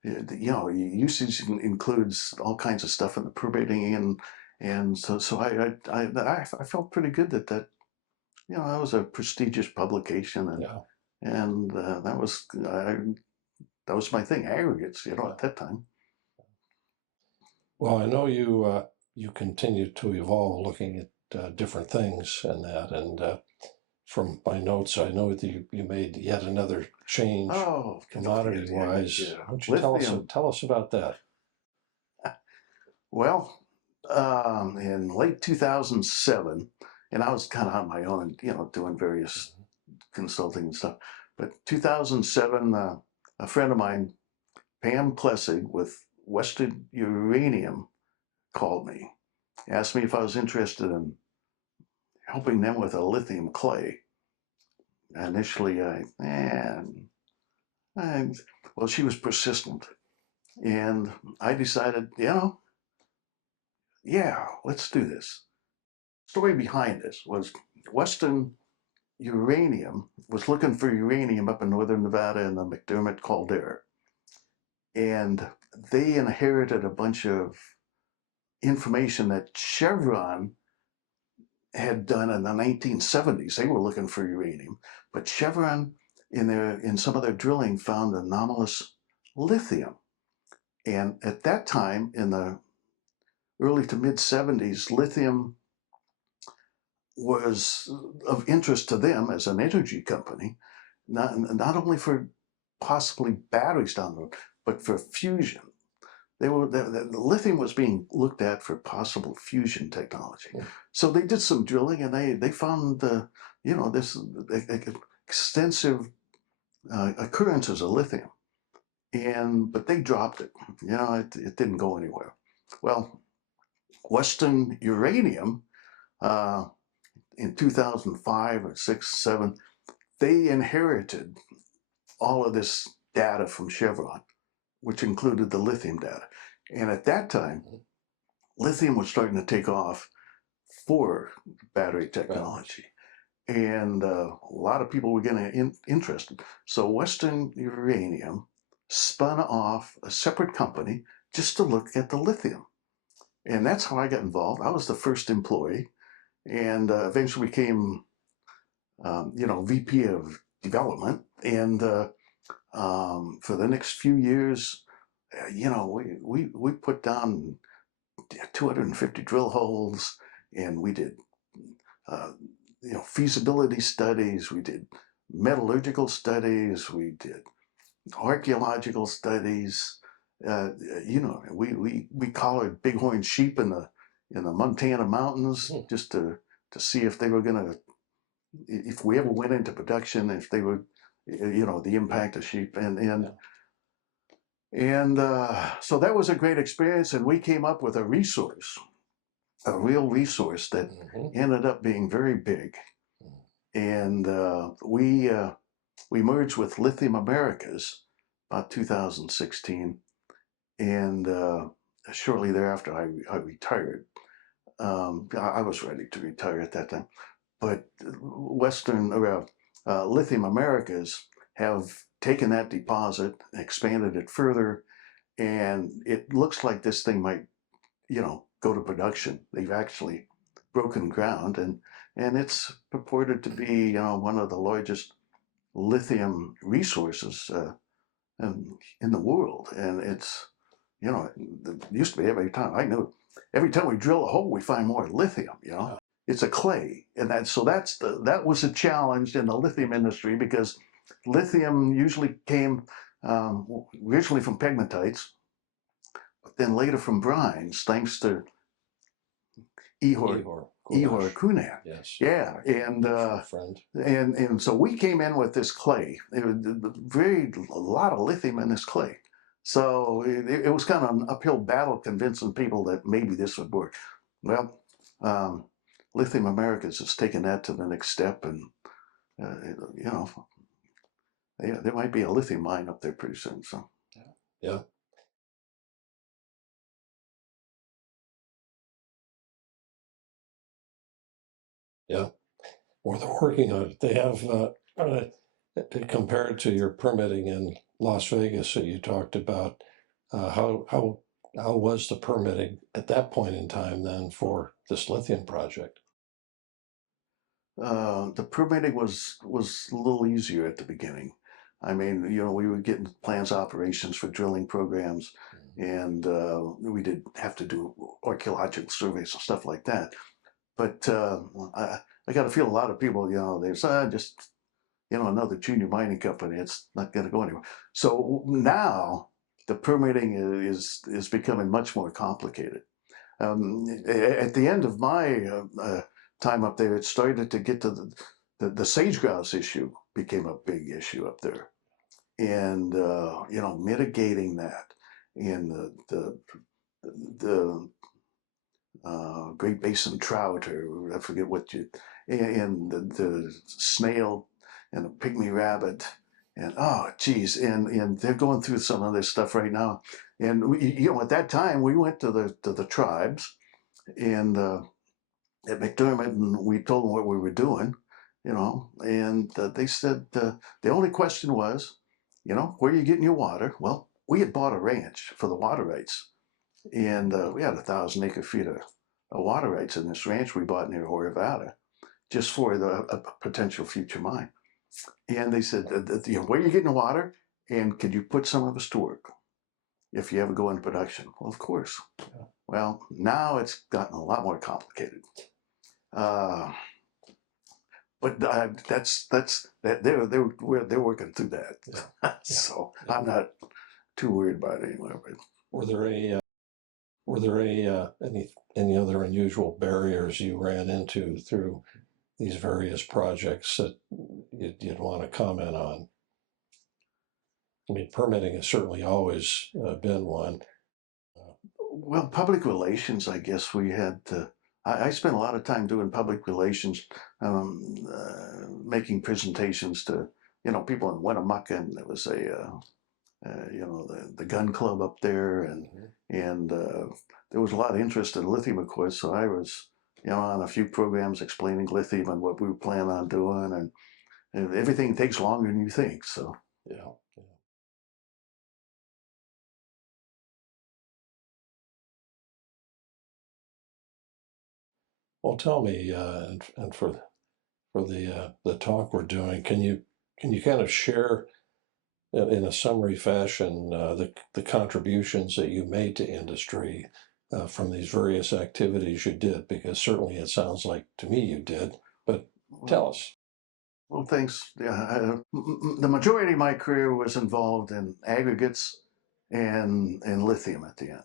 usage includes all kinds of stuff in the permitting, and so I felt pretty good that was a prestigious publication, and Yeah. and that was my thing, aggregates, at that time. Well, I know you continue to evolve, looking at different things and that, and from my notes, I know that you made yet another change, Oh, commodity-wise. yeah. Why don't you Lithium. tell us about that? Well, in late 2007, and I was kind of on my own, doing various consulting and stuff. But 2007, a friend of mine, Pam Klessig with Western Uranium, called me, asked me if I was interested in helping them with a lithium clay. Initially, well, she was persistent, and I decided, yeah, let's do this. Story behind this was Western Uranium was looking for uranium up in northern Nevada in the McDermott caldera, and they inherited a bunch of information that Chevron had done in the 1970s. They were looking for uranium, but Chevron in some of their drilling found anomalous lithium. And at that time, in the early to mid 70s, lithium was of interest to them as an energy company, not only for possibly batteries down the road, but for fusion. The lithium was being looked at for possible fusion technology. Yeah. So they did some drilling, and they found this extensive occurrences of lithium, but they dropped it. It didn't go anywhere. Well, Western Uranium, in 2005 or 6, 7, they inherited all of this data from Chevron, which included the lithium data. And at that time, lithium was starting to take off for battery technology. And a lot of people were getting interested. So Western Uranium spun off a separate company just to look at the lithium. And that's how I got involved. I was the first employee, and eventually became, VP of development. And for the next few years, we put down 250 drill holes, and we did, feasibility studies. We did metallurgical studies. We did archaeological studies. We collared bighorn sheep in the Montana mountains just to see if they were gonna, if we ever went into production, if they were, the impact of sheep, so that was a great experience, and we came up with a real resource that ended up being very big, and we merged with Lithium Americas about 2016, and shortly thereafter I retired. I was ready to retire at that time, but Lithium Americas have taken that deposit, expanded it further, and it looks like this thing might, go to production. They've actually broken ground, and it's purported to be, one of the largest lithium resources in the world. And it's, it used to be every time we drill a hole, we find more lithium. It's a clay, and that was a challenge in the lithium industry, because lithium usually came originally from pegmatites, but then later from brines, thanks to Ihor Kunan. Yes. Yeah, and so we came in with this clay. There was a lot of lithium in this clay. So it was kind of an uphill battle convincing people that maybe this would work. Well, Lithium Americas has taken that to the next step, and there might be a lithium mine up there pretty soon. So yeah. Yeah, or they're working on it. They have, compared to your permitting in Las Vegas that you talked about, how was the permitting at that point in time then for this lithium project? The permitting was a little easier at the beginning. I mean, we were getting plans operations for drilling programs, and we did have to do archaeological surveys and stuff like that. But I got to feel a lot of people, there's just, another junior mining company. It's not going to go anywhere. So now the permitting is becoming much more complicated. At the end of my time up there, it started to get to the sage grouse issue became a big issue up there, and mitigating that in the Great Basin trout, or I forget and the snail and the pygmy rabbit, and and they're going through some of this stuff right now. And at that time we went to the tribes, and at McDermott, and we told them what we were doing, and they said the only question was, where are you getting your water? Well, we had bought a ranch for the water rights, and we had 1,000 acre feet of water rights in this ranch we bought near Horivada, just for a potential future mine. And they said, where are you getting the water? And could you put some of us to work if you ever go into production? Well, of course. Yeah. Well, now it's gotten a lot more complicated. But they're working through that. Yeah. So yeah. I'm not too worried about it anymore. But were there any other unusual barriers you ran into through these various projects that you'd want to comment on? I mean, permitting has certainly always been one. Well, public relations, I guess we had to. I spent a lot of time doing public relations, making presentations to people in Winnemucca, and there was the gun club up there, and there was a lot of interest in lithium, of course. So I was on a few programs explaining lithium and what we were planning on doing, and everything takes longer than you think. So Yeah. Yeah. Well, tell me, and for the talk we're doing, can you kind of share in a summary fashion the contributions that you made to industry from these various activities you did? Because certainly it sounds like to me you did, but tell us. well, thanks. Yeah, the majority of my career was involved in aggregates and lithium at the end.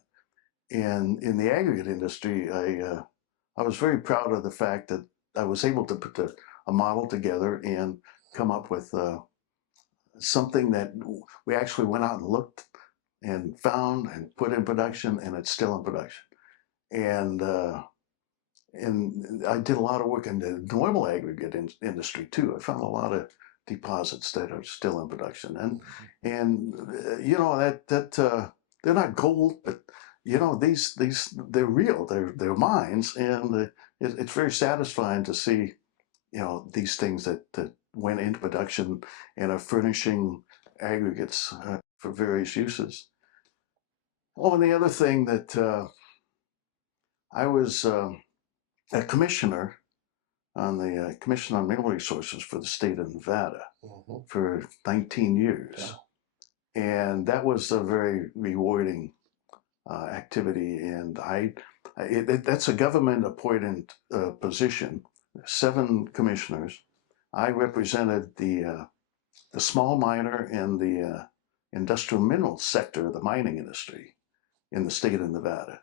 And in the aggregate industry, I was very proud of the fact that I was able to put a model together and come up with something that we actually went out and looked and found and put in production, and it's still in production. And I did a lot of work in the normal aggregate industry too. I found a lot of deposits that are still in production, and they're not gold, but these they're real. They're mines, and it's very satisfying to see these things that went into production and are furnishing aggregates for various uses. Oh, and the other thing that I was a commissioner on the Commission on Mineral Resources for the state of Nevada for 19 years. Yeah. And that was a very rewarding activity. And that's a government appointed position, 7 commissioners. I represented the small miner and the industrial minerals sector of the mining industry in the state of Nevada.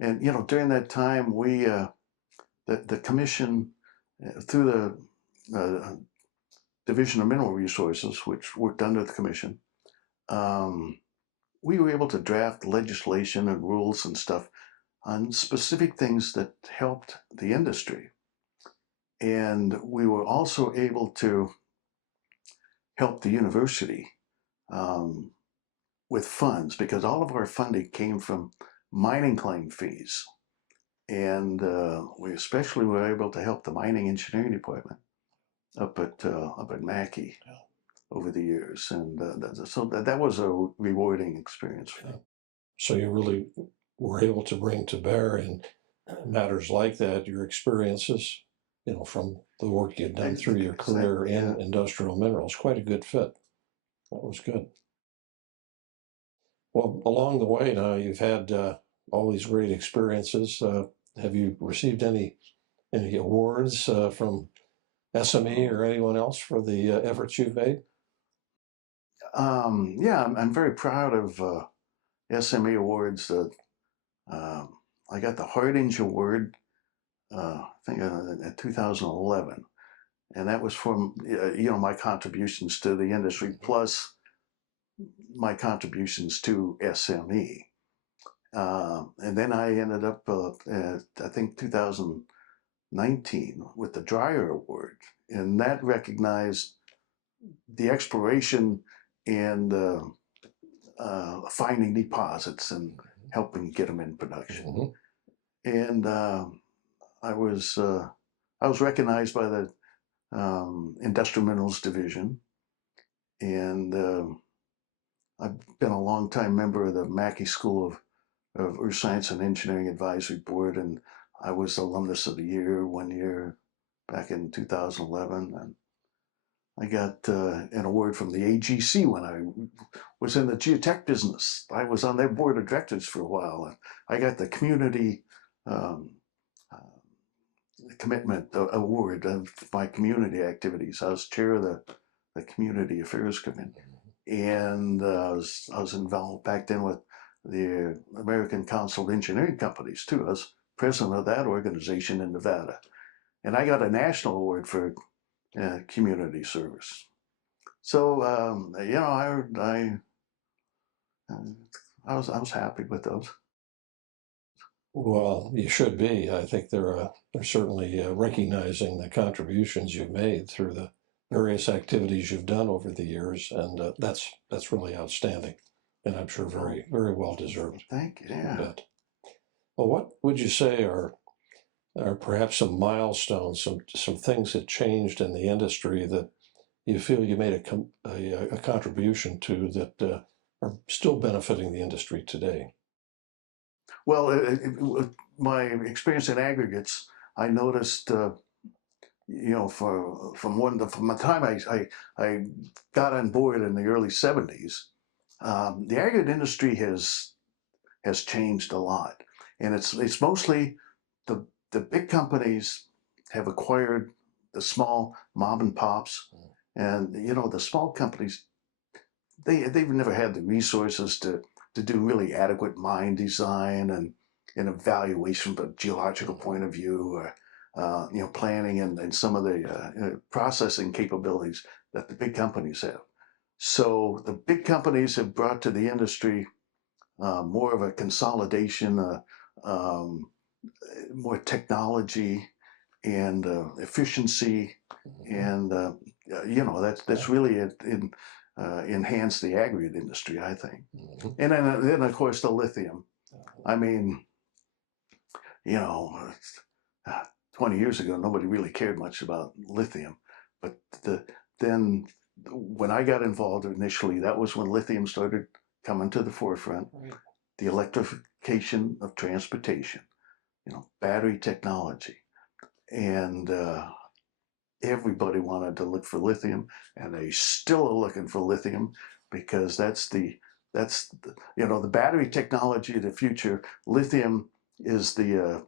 And, during that time, we, the commission, through the Division of Mineral Resources, which worked under the commission, we were able to draft legislation and rules and stuff on specific things that helped the industry. And we were also able to help the university with funds, because all of our funding came from mining claim fees. And we especially were able to help the mining engineering department up at Mackey over the years, and so that was a rewarding experience for me. So you really were able to bring to bear in matters like that your experiences, from the work you'd done through your career in industrial minerals. Quite a good fit. That was good. Well, along the way now, you've had all these great experiences. Have you received any awards from SME or anyone else for the efforts you've made? Yeah, I'm very proud of SME awards. I got the Hardinge Award, I think in 2011, and that was from my contributions to the industry plus my contributions to SME. And then I ended up, I think 2019 with the Dreyer Award, and that recognized the exploration and finding deposits and helping get them in production. And I was recognized by the Industrial Minerals Division, and I've been a long-time member of the Mackey School of Earth Science and Engineering Advisory Board, and I was Alumnus of the Year 1 year back in 2011, and I got an award from the AGC when I was in the Geotech business. I was on their board of directors for a while, and I got the Community Commitment Award of my community activities. I was chair of the Community Affairs Committee, and I was involved back then with the American Council of Engineering Companies too. I was president of that organization in Nevada, and I got a national award for community service. So I was happy with those. Well, you should be. I think they're certainly recognizing the contributions you've made through the various activities you've done over the years, and that's really outstanding, and I'm sure very, very well deserved. Thank you. Yeah. Well, what would you say are or perhaps some milestones, some things that changed in the industry that you feel you made a contribution to that are still benefiting the industry today? Well, my experience in aggregates, I noticed, from the time I got on board in the early '70s, the aggregate industry has changed a lot, and it's mostly the big companies have acquired the small mom and pops, and the small companies they've never had the resources to do really adequate mine design and evaluation from a geological point of view, or planning and some of the processing capabilities that the big companies have. So the big companies have brought to the industry more of a consolidation, um, more technology and efficiency, and that's really enhanced the aggregate industry, I think. And then of course the lithium. I mean, you know, uh, 20 years ago nobody really cared much about lithium, but then when I got involved initially, that was when lithium started coming to the forefront. Right. The electrification of transportation, battery technology, and everybody wanted to look for lithium, and they still are looking for lithium because that's the battery technology of the future. Lithium is the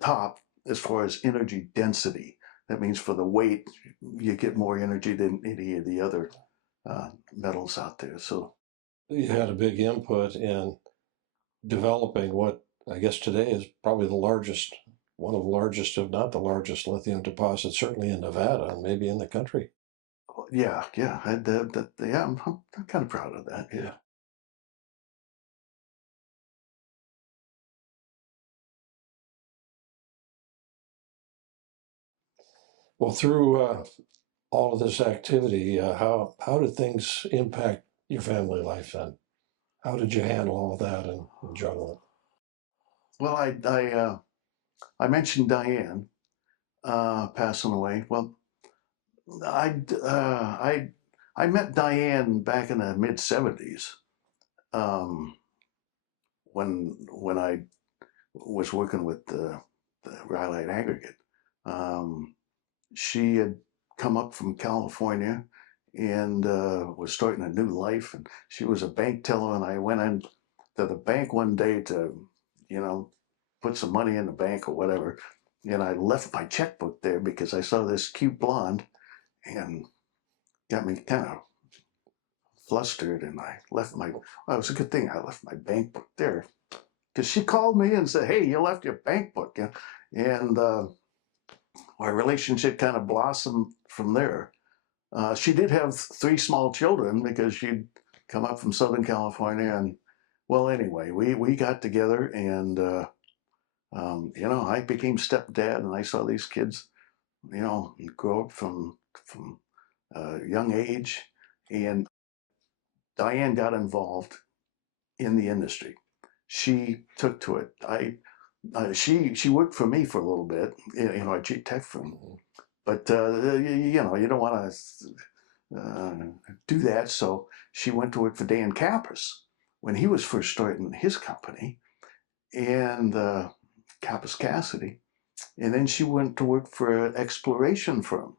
top as far as energy density. That means for the weight, you get more energy than any of the other metals out there. So You had a big input in developing what I guess today is probably one of the largest, if not the largest, lithium deposits, certainly in Nevada and maybe in the country. yeah, I'm kind of proud of that. Yeah. Well, through all of this activity, how did things impact your family life then? How did you handle all that and juggle it? Well, I mentioned Diane passing away. Well, I uh, I I met Diane back in the mid '70s, um, when I was working with the Rhyolite Aggregate. Um, she had come up from California and was starting a new life, and she was a bank teller. And I went in to the bank one day to, you know, put some money in the bank or whatever, and I left my checkbook there because I saw this cute blonde and got me kind of flustered, and I left my. Well, it was a good thing I left my bank book there because she called me and said, "Hey, you left your bank book," and our relationship kind of blossomed from there. She did have three small children because she'd come up from Southern California, and well, anyway, we got together, and I became stepdad, and I saw these kids, grow up from young age, and Diane got involved in the industry. She took to it. She worked for me for a little bit, at Geotech firm, but you don't want to do that. So she went to work for Dan Kappas when he was first starting his company, and Kappas Cassidy, and then she went to work for an exploration firm.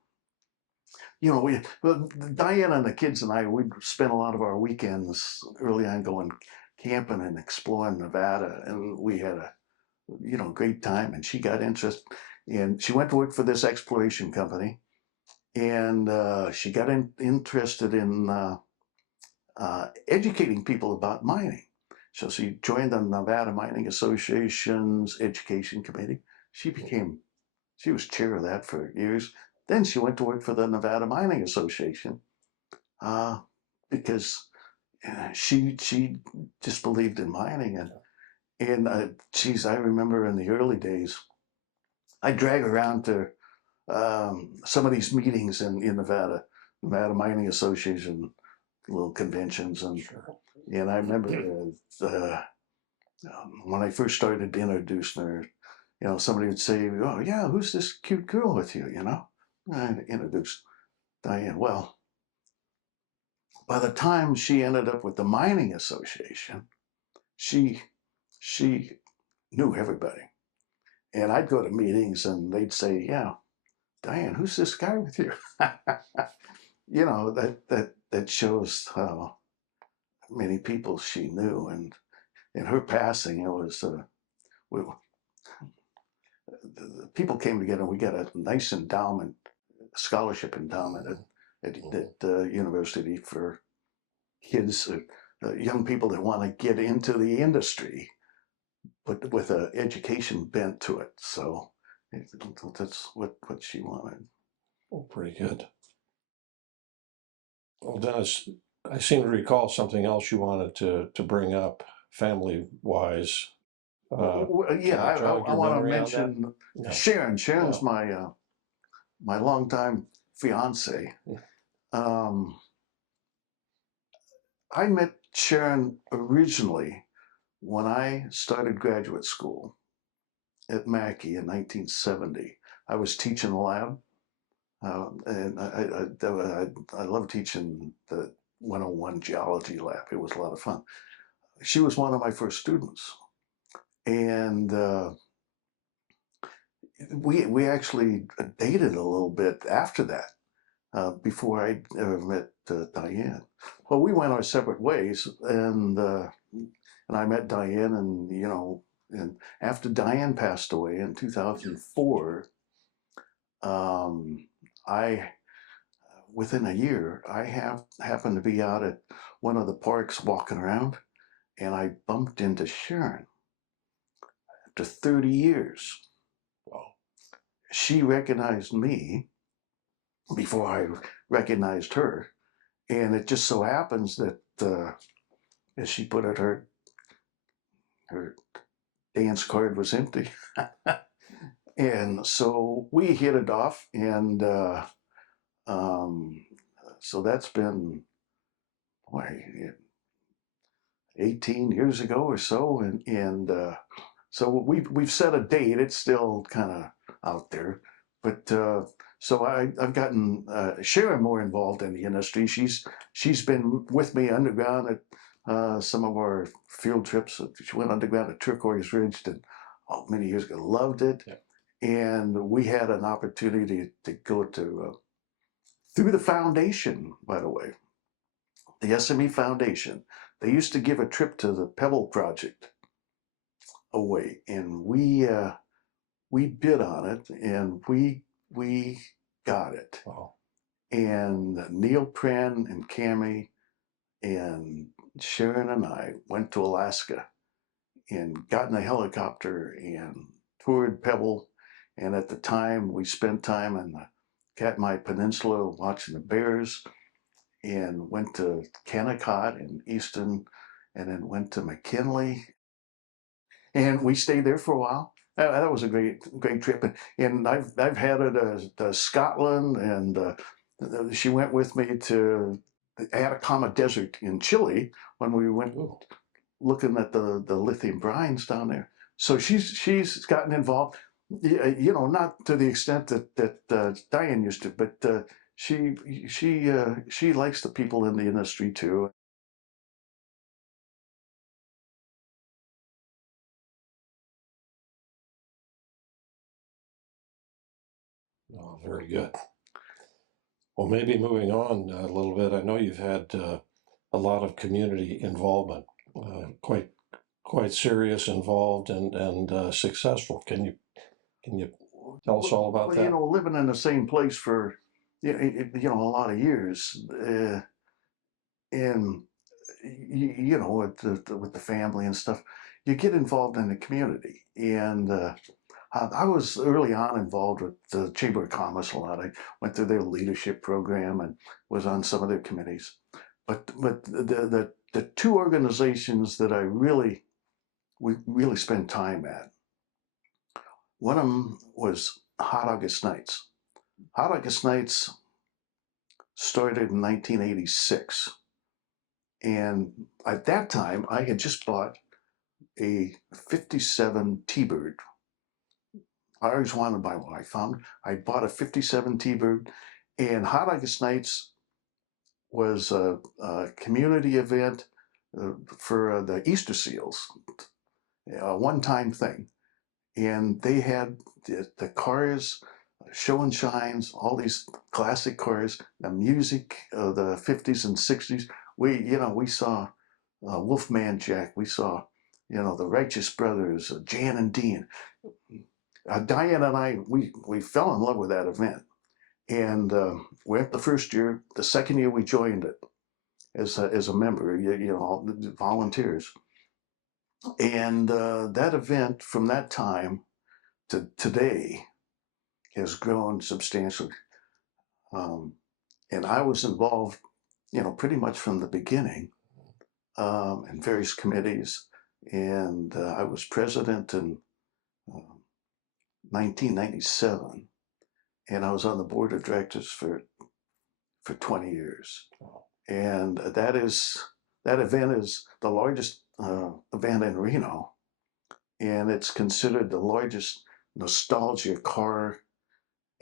Well, Diana and the kids and I, we'd spend a lot of our weekends early on going camping and exploring Nevada, and we had a great time. And she got interested, and she went to work for this exploration company, and she got interested in educating people about mining. So she joined the Nevada Mining Association's education committee. She was chair of that for years. Then she went to work for the Nevada Mining Association uh, because she just believed in mining, and geez, I remember in the early days, I drag her around to some of these meetings in Nevada Mining Association little conventions, and I remember when I first started introducing her somebody would say, "Oh yeah, who's this cute girl with you?" And I introduced Diane. Well, by the time she ended up with the mining association, she she knew everybody. And I'd go to meetings and they'd say, "Yeah, Diane, who's this guy with you?" That shows how many people she knew. And in her passing, it was people came together. We got a nice endowment, scholarship endowment at the university for kids, young people that want to get into the industry, but with an education bent to it. So that's what she wanted. Oh, pretty good. Well, Dennis, I seem to recall something else you wanted to bring up family-wise. Yeah, I want to mention No. Sharon. Sharon's my longtime fiance. I met Sharon originally when I started graduate school at Mackey in 1970. I was teaching the lab, and I love teaching the 101 Geology lab. It was a lot of fun. She was one of my first students, and we actually dated a little bit after that, before I ever met Diane. Well, we went our separate ways, and I met Diane, and after Diane passed away in 2004, I within a year I happened to be out at one of the parks walking around, and I bumped into Sharon after 30 years. Wow. She recognized me before I recognized her, and it just so happens that, as she put it, her dance card was empty. And so we hit it off, and so that's been, what, 18 years ago or so, and so we've set a date. It's still kind of out there, but so I've gotten Sharon more involved in the industry. She's been with me underground at some of our field trips. She went underground at Turquoise Ridge many years ago. Loved it. Yeah. And we had an opportunity to go to through the foundation, by the way, the SME Foundation. They used to give a trip to the Pebble Project away, and we bid on it, and we got it. Wow. And Neil Pren and Cammie and Sharon and I went to Alaska and got in a helicopter and toured Pebble. And at the time, we spent time in the Katmai Peninsula watching the bears, and went to Kennecott and Easton, and then went to McKinley. And we stayed there for a while. That was a great trip. And I've had her to Scotland, and she went with me to the Atacama Desert in Chile when we went looking at the lithium brines down there. So she's gotten involved, not to the extent that Diane used to, but she likes the people in the industry too. Oh, very good. Well, maybe moving on a little bit. I know you've had a lot of community involvement, quite serious, involved, and successful. Can you tell us all about that? Living in the same place for a lot of years, and with the family and stuff, you get involved in the community. And I was early on involved with the Chamber of Commerce a lot. I went through their leadership program and was on some of their committees. But the two organizations that we really spent time at, one of them was Hot August Nights. Hot August Nights started in 1986. And at that time, I had just bought a 57 T-Bird I always wanted my wife. I bought a 57 T-Bird, and Hot August Nights was a community event for the Easter seals, a one-time thing. And they had the cars, show and shines, all these classic cars, the music of the 50s and 60s. We saw Wolfman Jack. We saw, the Righteous Brothers, Jan and Dean. Diane and I, we fell in love with that event. And we went the first year. The second year we joined it as a member, all the volunteers. And that event from that time to today has grown substantially. And I was involved, pretty much from the beginning in various committees. And I was president in 1997. And I was on the board of directors for 20 years. And that event is the largest event in Reno. And it's considered the largest nostalgia car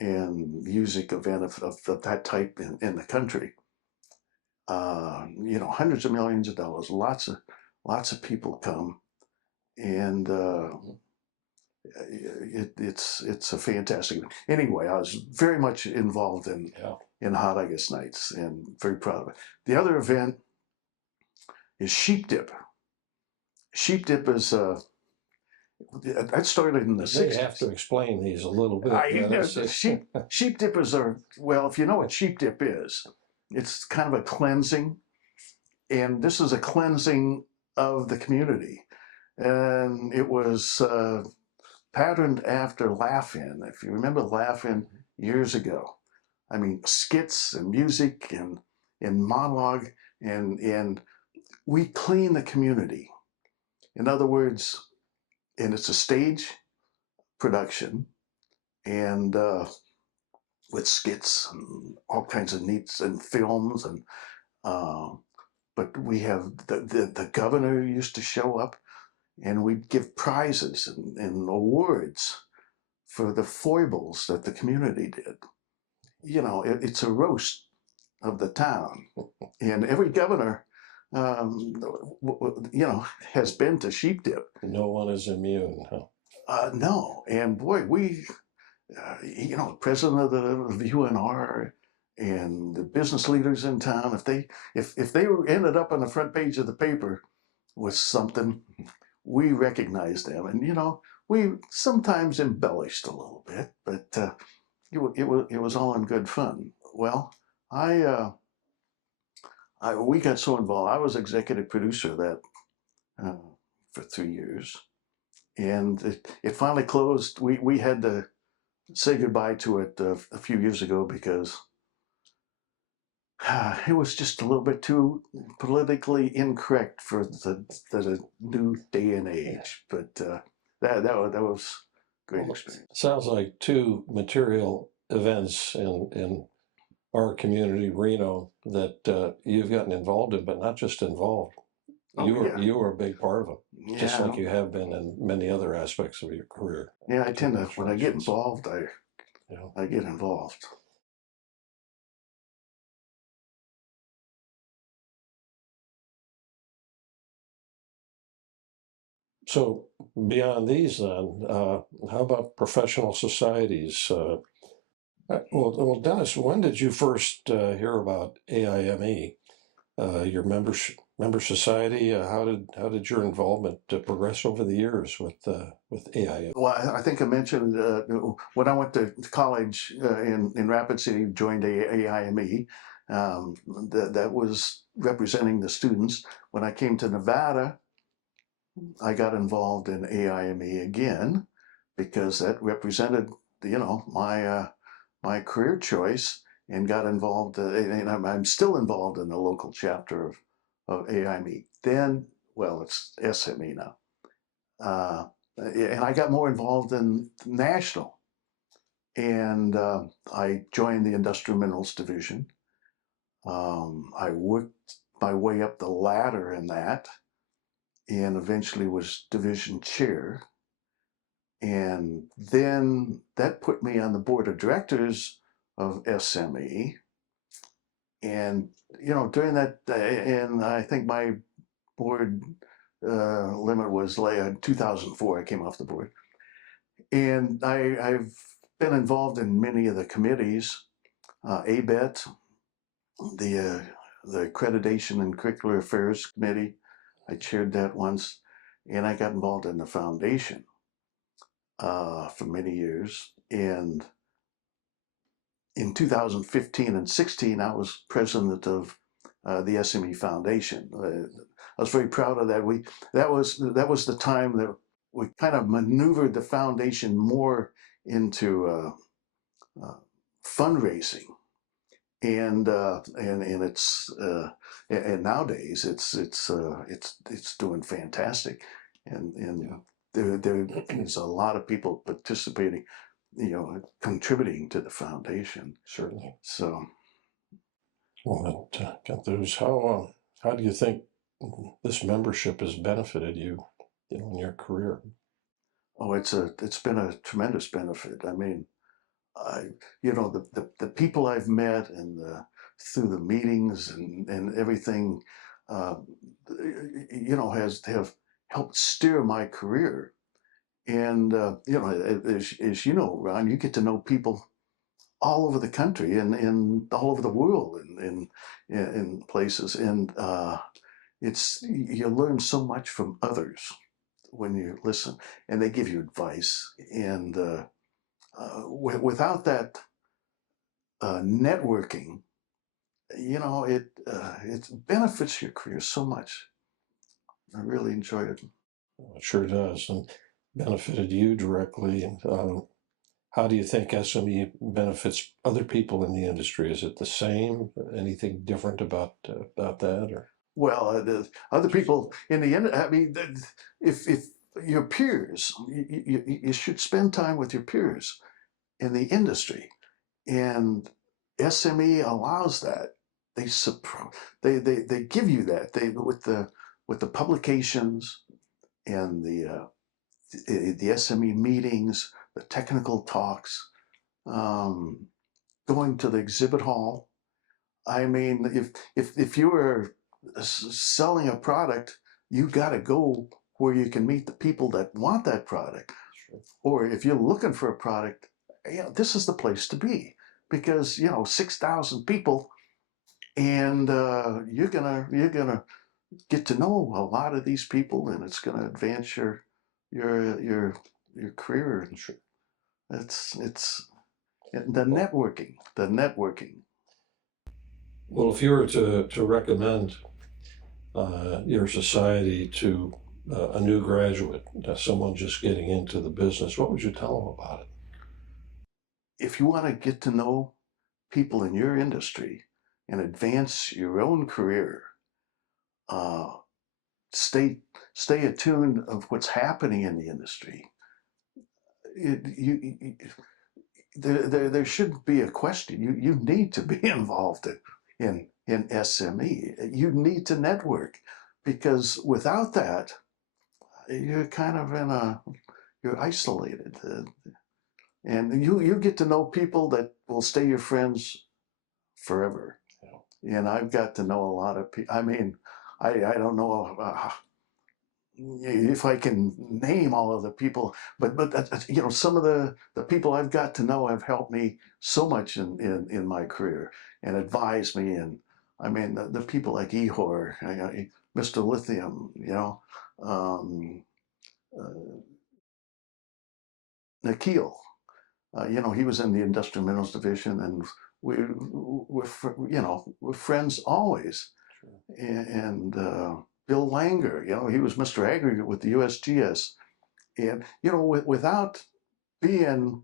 and music event of that type in the country. Hundreds of millions of dollars, lots of people come, and it's a fantastic. Anyway, I was very much involved in Hot August Nights and very proud of it. The other event is Sheep Dip. Sheep Dip is that started in the 60s. You have to explain these a little bit. Sheep dippers are, well, if you know what sheep dip is, it's kind of a cleansing. And this is a cleansing of the community. And it was patterned after Laugh-In. If you remember Laugh-In years ago, I mean, skits and music and monologue, and we clean the community. In other words, and it's a stage production, and with skits and all kinds of neats and films, and but we have the governor used to show up, and we'd give prizes and awards for the foibles that the community did. It's a roast of the town, and every governor has been to Sheep Dip. No one is immune, huh? No, and boy, we, president of the UNR and the business leaders in town, if they ended up on the front page of the paper with something, we recognized them, and we sometimes embellished a little bit, but it was all in good fun. Well, we got so involved. I was executive producer of that for 3 years, and it finally closed. We had to say goodbye to it a few years ago because it was just a little bit too politically incorrect for the new day and age. But that was a great experience. Sounds like two material events in our community, Reno, that you've gotten involved in, but not just involved. You were a big part of it, just like you have been in many other aspects of your career. Yeah, I tend to, when I get involved, I get involved. So beyond these, then, how about professional societies? Well, Dennis, when did you first hear about AIME? Your member society. How did your involvement progress over the years with AIME? Well, I think I mentioned when I went to college in Rapid City, joined AIME. That was representing the students. When I came to Nevada, I got involved in AIME again because that represented, my career choice, and got involved. And I'm still involved in the local chapter of AIME. Then, well, it's SME now. And I got more involved in national. And I joined the Industrial Minerals Division. I worked my way up the ladder in that, and eventually was division chair. And then that put me on the board of directors of SME. And, during that, and I think my board limit was like 2004, I came off the board. And I've been involved in many of the committees, ABET, the Accreditation and Curricular Affairs Committee. I chaired that once, and I got involved in the foundation for many years. And in 2015 and 16, I was president of the SME Foundation. I was very proud of that. That was the time that we kind of maneuvered the foundation more into fundraising, and it's and nowadays it's doing fantastic, and there's a lot of people participating, contributing to the foundation. Certainly. So, Well, how do you think this membership has benefited you, in your career? it's been a tremendous benefit. I mean, the people I've met and through the meetings and everything, have helped steer my career. And as you know, Ron, you get to know people all over the country and all over the world in places, and you learn so much from others when you listen, and they give you advice. And without that networking, it benefits your career so much. I really enjoy it. It sure does, and benefited you directly. And how do you think SME benefits other people in the industry? Is it the same? Anything different about that? Or Well, the other people in the end, I mean, if your peers, you should spend time with your peers in the industry, and SME allows that. They give you that. With the publications and the SME meetings, the technical talks, going to the exhibit hall. I mean, if you were selling a product, you got to go where you can meet the people that want that product. Sure. Or if you're looking for a product, this is the place to be, because 6,000 people, and you're gonna get to know a lot of these people, and it's gonna advance your career. And Sure. it's the networking. Well, if you were to recommend your society to a new graduate, someone just getting into the business, what would you tell them about it? If you want to get to know people in your industry and advance your own career, stay attuned of what's happening in the industry. There shouldn't be a question. You need to be involved in SME. You need to network, because without that, you're kind of you're isolated, and you get to know people that will stay your friends forever. Yeah. And I've got to know a lot of people. I mean, I don't know if I can name all of the people, but some of the people I've got to know have helped me so much in my career and advised me. And I mean, the people like Ihor, Mr. Lithium, Nikhil, he was in the Industrial Minerals Division, and we're friends always. Sure. And Bill Langer, he was Mr. Aggregate with the USGS. And, without being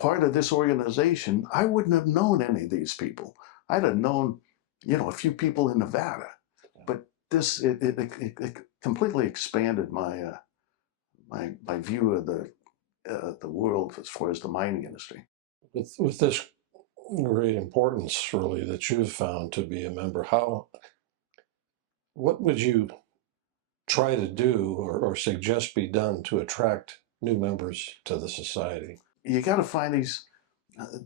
part of this organization, I wouldn't have known any of these people. I'd have known, a few people in Nevada. But this, it completely expanded my my view of the world as far as the mining industry. With this great importance, really, that you've found to be a member, what would you try to do or suggest be done to attract new members to the society? You got to find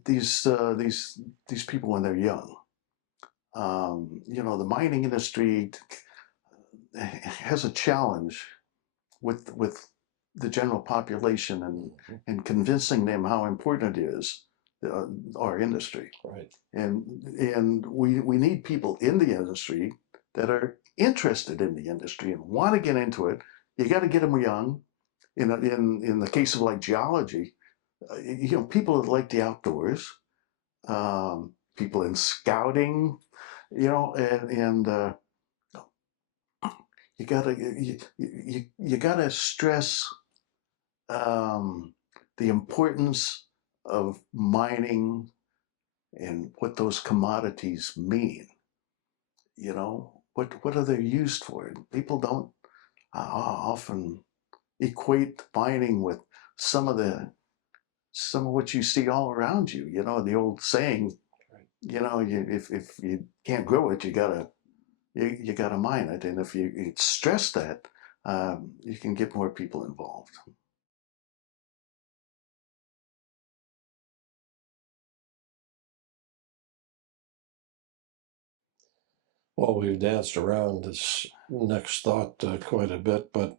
these people when they're young. The mining industry has a challenge with the general population and convincing them how important it is, our industry. Right. And we need people in the industry that are interested in the industry and want to get into it. You got to get them young. In the case of like geology, people that like the outdoors, people in scouting, and you gotta stress the importance of mining and what those commodities mean. What are they used for? People don't often equate mining with some of what you see all around you. The old saying, if you can't grow it, you gotta mine it. And if you stress that, you can get more people involved. Well, we've danced around this next thought quite a bit, but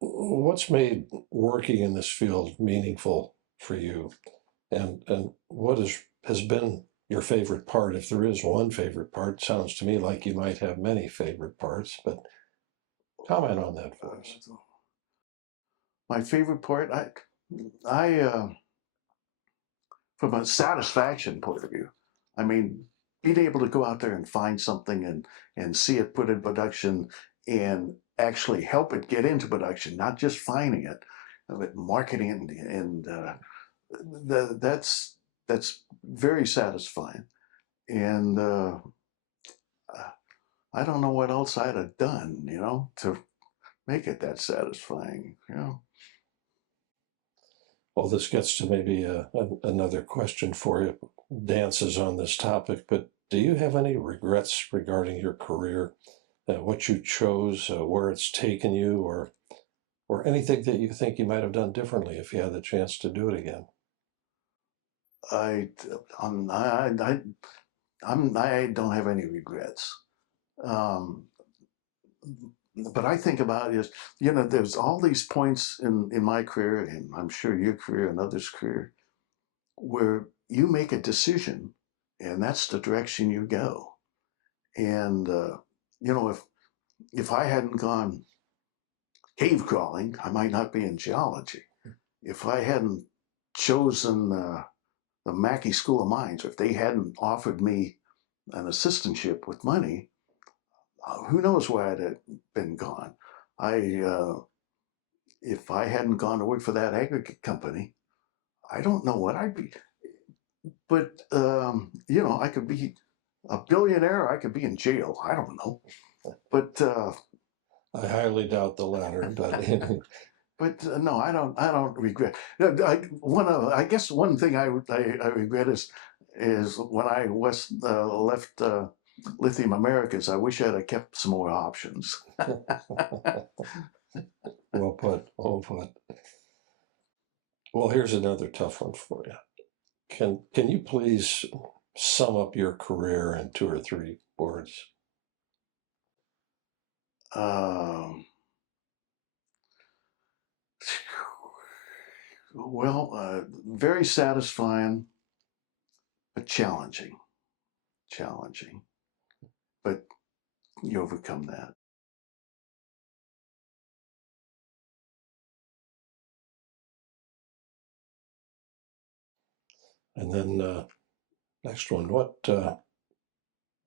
what's made working in this field meaningful for you? And what has been your favorite part? If there is one favorite part, sounds to me like you might have many favorite parts, but comment on that for us. My favorite part, I from a satisfaction point of view, I mean, being able to go out there and find something and see it put in production and actually help it get into production, not just finding it, but marketing it, and that's very satisfying. And I don't know what else I'd have done, to make it that satisfying. Well, this gets to maybe another question for you. Dances on this topic, but do you have any regrets regarding your career, what you chose, where it's taken you, or anything that you think you might have done differently if you had the chance to do it again? I don't have any regrets. But I think about is, there's all these points in my career, and I'm sure your career and others' career, where you make a decision, and that's the direction you go. And if I hadn't gone cave crawling, I might not be in geology. If I hadn't chosen the Mackey School of Mines, or if they hadn't offered me an assistantship with money, who knows where I'd have been gone. If I hadn't gone to work for that aggregate company, I don't know what I'd be. But I could be a billionaire. I could be in jail. I don't know. But I highly doubt the latter, but but no, I don't regret. I guess one thing I regret is when I left Lithium Americas. I wish I'd have kept some more options. Well put. Well put. Well, here's another tough one for you. Can you please sum up your career in 2 or 3 words? Well, very satisfying, but challenging. But you overcome that. And then next one, what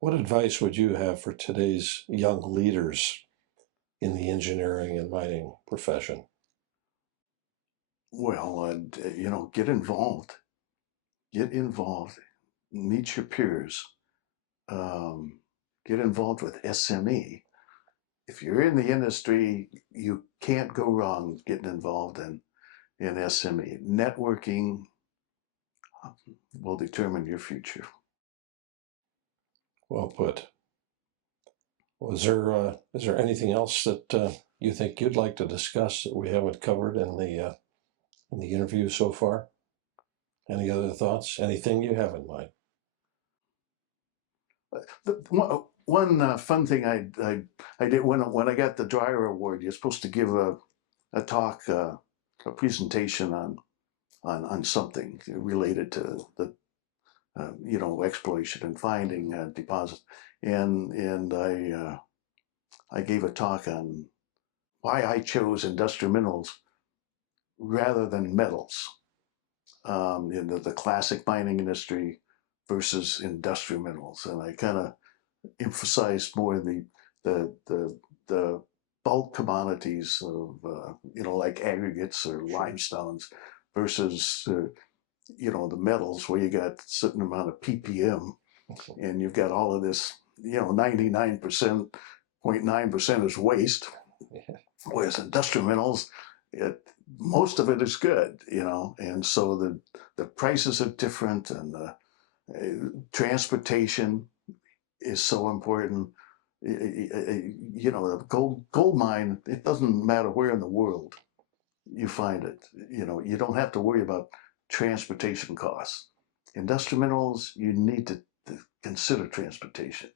advice would you have for today's young leaders in the engineering and mining profession? Well, get involved. Meet your peers. Get involved with SME. If you're in the industry, you can't go wrong getting involved in SME. Networking will determine your future. Well put. Is there anything else that you think you'd like to discuss that we haven't covered in the in the interview so far? Any other thoughts? Anything you have in mind? One fun thing I did when I got the Dryer Award, you're supposed to give a talk, a presentation on something related to the exploration and finding deposits, and I gave a talk on why I chose industrial minerals rather than metals, in the classic mining industry versus industrial minerals, and I kind of emphasized more the bulk commodities of like aggregates or limestones versus the metals where you got a certain amount of ppm and you've got all of this 99.9% is waste, whereas industrial minerals, most of it is good, and so the prices are different, and the transportation is so important. The gold mine, it doesn't matter where in the world you find it. You don't have to worry about transportation costs. Industrial minerals, you need to consider transportation.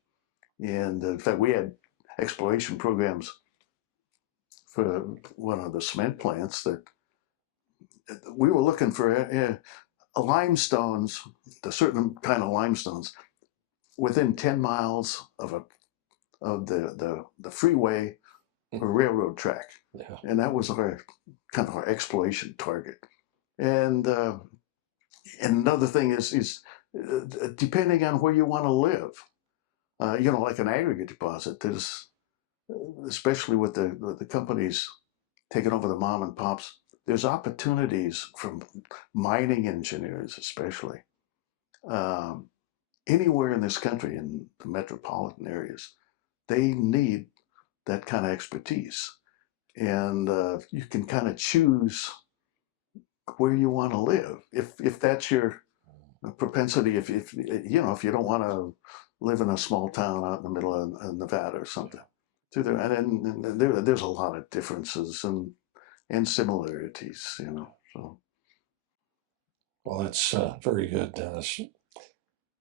And in fact, we had exploration programs for one of the cement plants that we were looking for limestones, a certain kind of limestones, within 10 miles of the freeway or railroad track. Yeah. And that was our kind of our exploration target. And another thing is depending on where you want to live, like an aggregate deposit, there's, especially with the companies taking over the mom and pops, there's opportunities from mining engineers, especially anywhere in this country in the metropolitan areas. They need that kind of expertise, and you can kind of choose where you want to live if that's your propensity. If if you don't want to live in a small town out in the middle of Nevada or something, and there's a lot of differences and similarities, So. Well, that's very good, Dennis.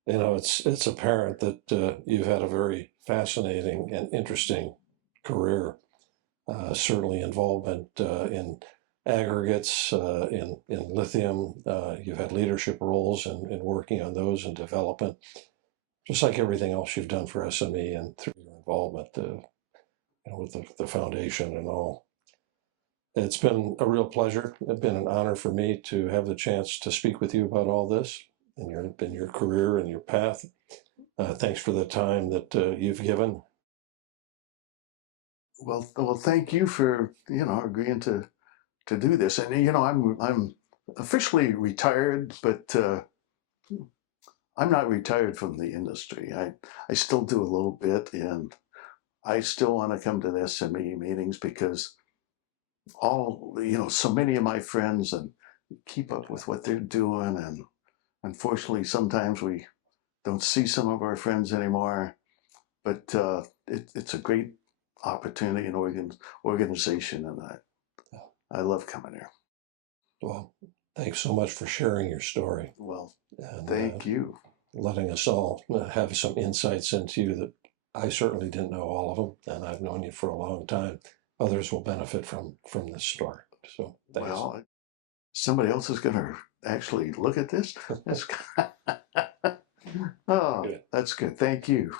It's apparent that you've had a very fascinating and interesting career. Certainly involvement in aggregates, in lithium. You've had leadership roles in working on those and development, just like everything else you've done for SME and through your involvement with the foundation and all. It's been a real pleasure. It's been an honor for me to have the chance to speak with you about all this in your career and your path. Thanks for the time that you've given. Well, thank you for agreeing to do this. And I'm officially retired, but I'm not retired from the industry. I still do a little bit, and I still want to come to the SME meetings because so many of my friends and keep up with what they're doing, and unfortunately sometimes we don't see some of our friends anymore, but it's a great opportunity and organization, and I love coming here. Well, thanks so much for sharing your story. Well, And thank you. letting us all have some insights into you that I certainly didn't know all of them, and I've known you for a long time. Others will benefit from this story. So thanks. Well, somebody else is going to actually look at this. That's oh, Good. that's good. Thank you.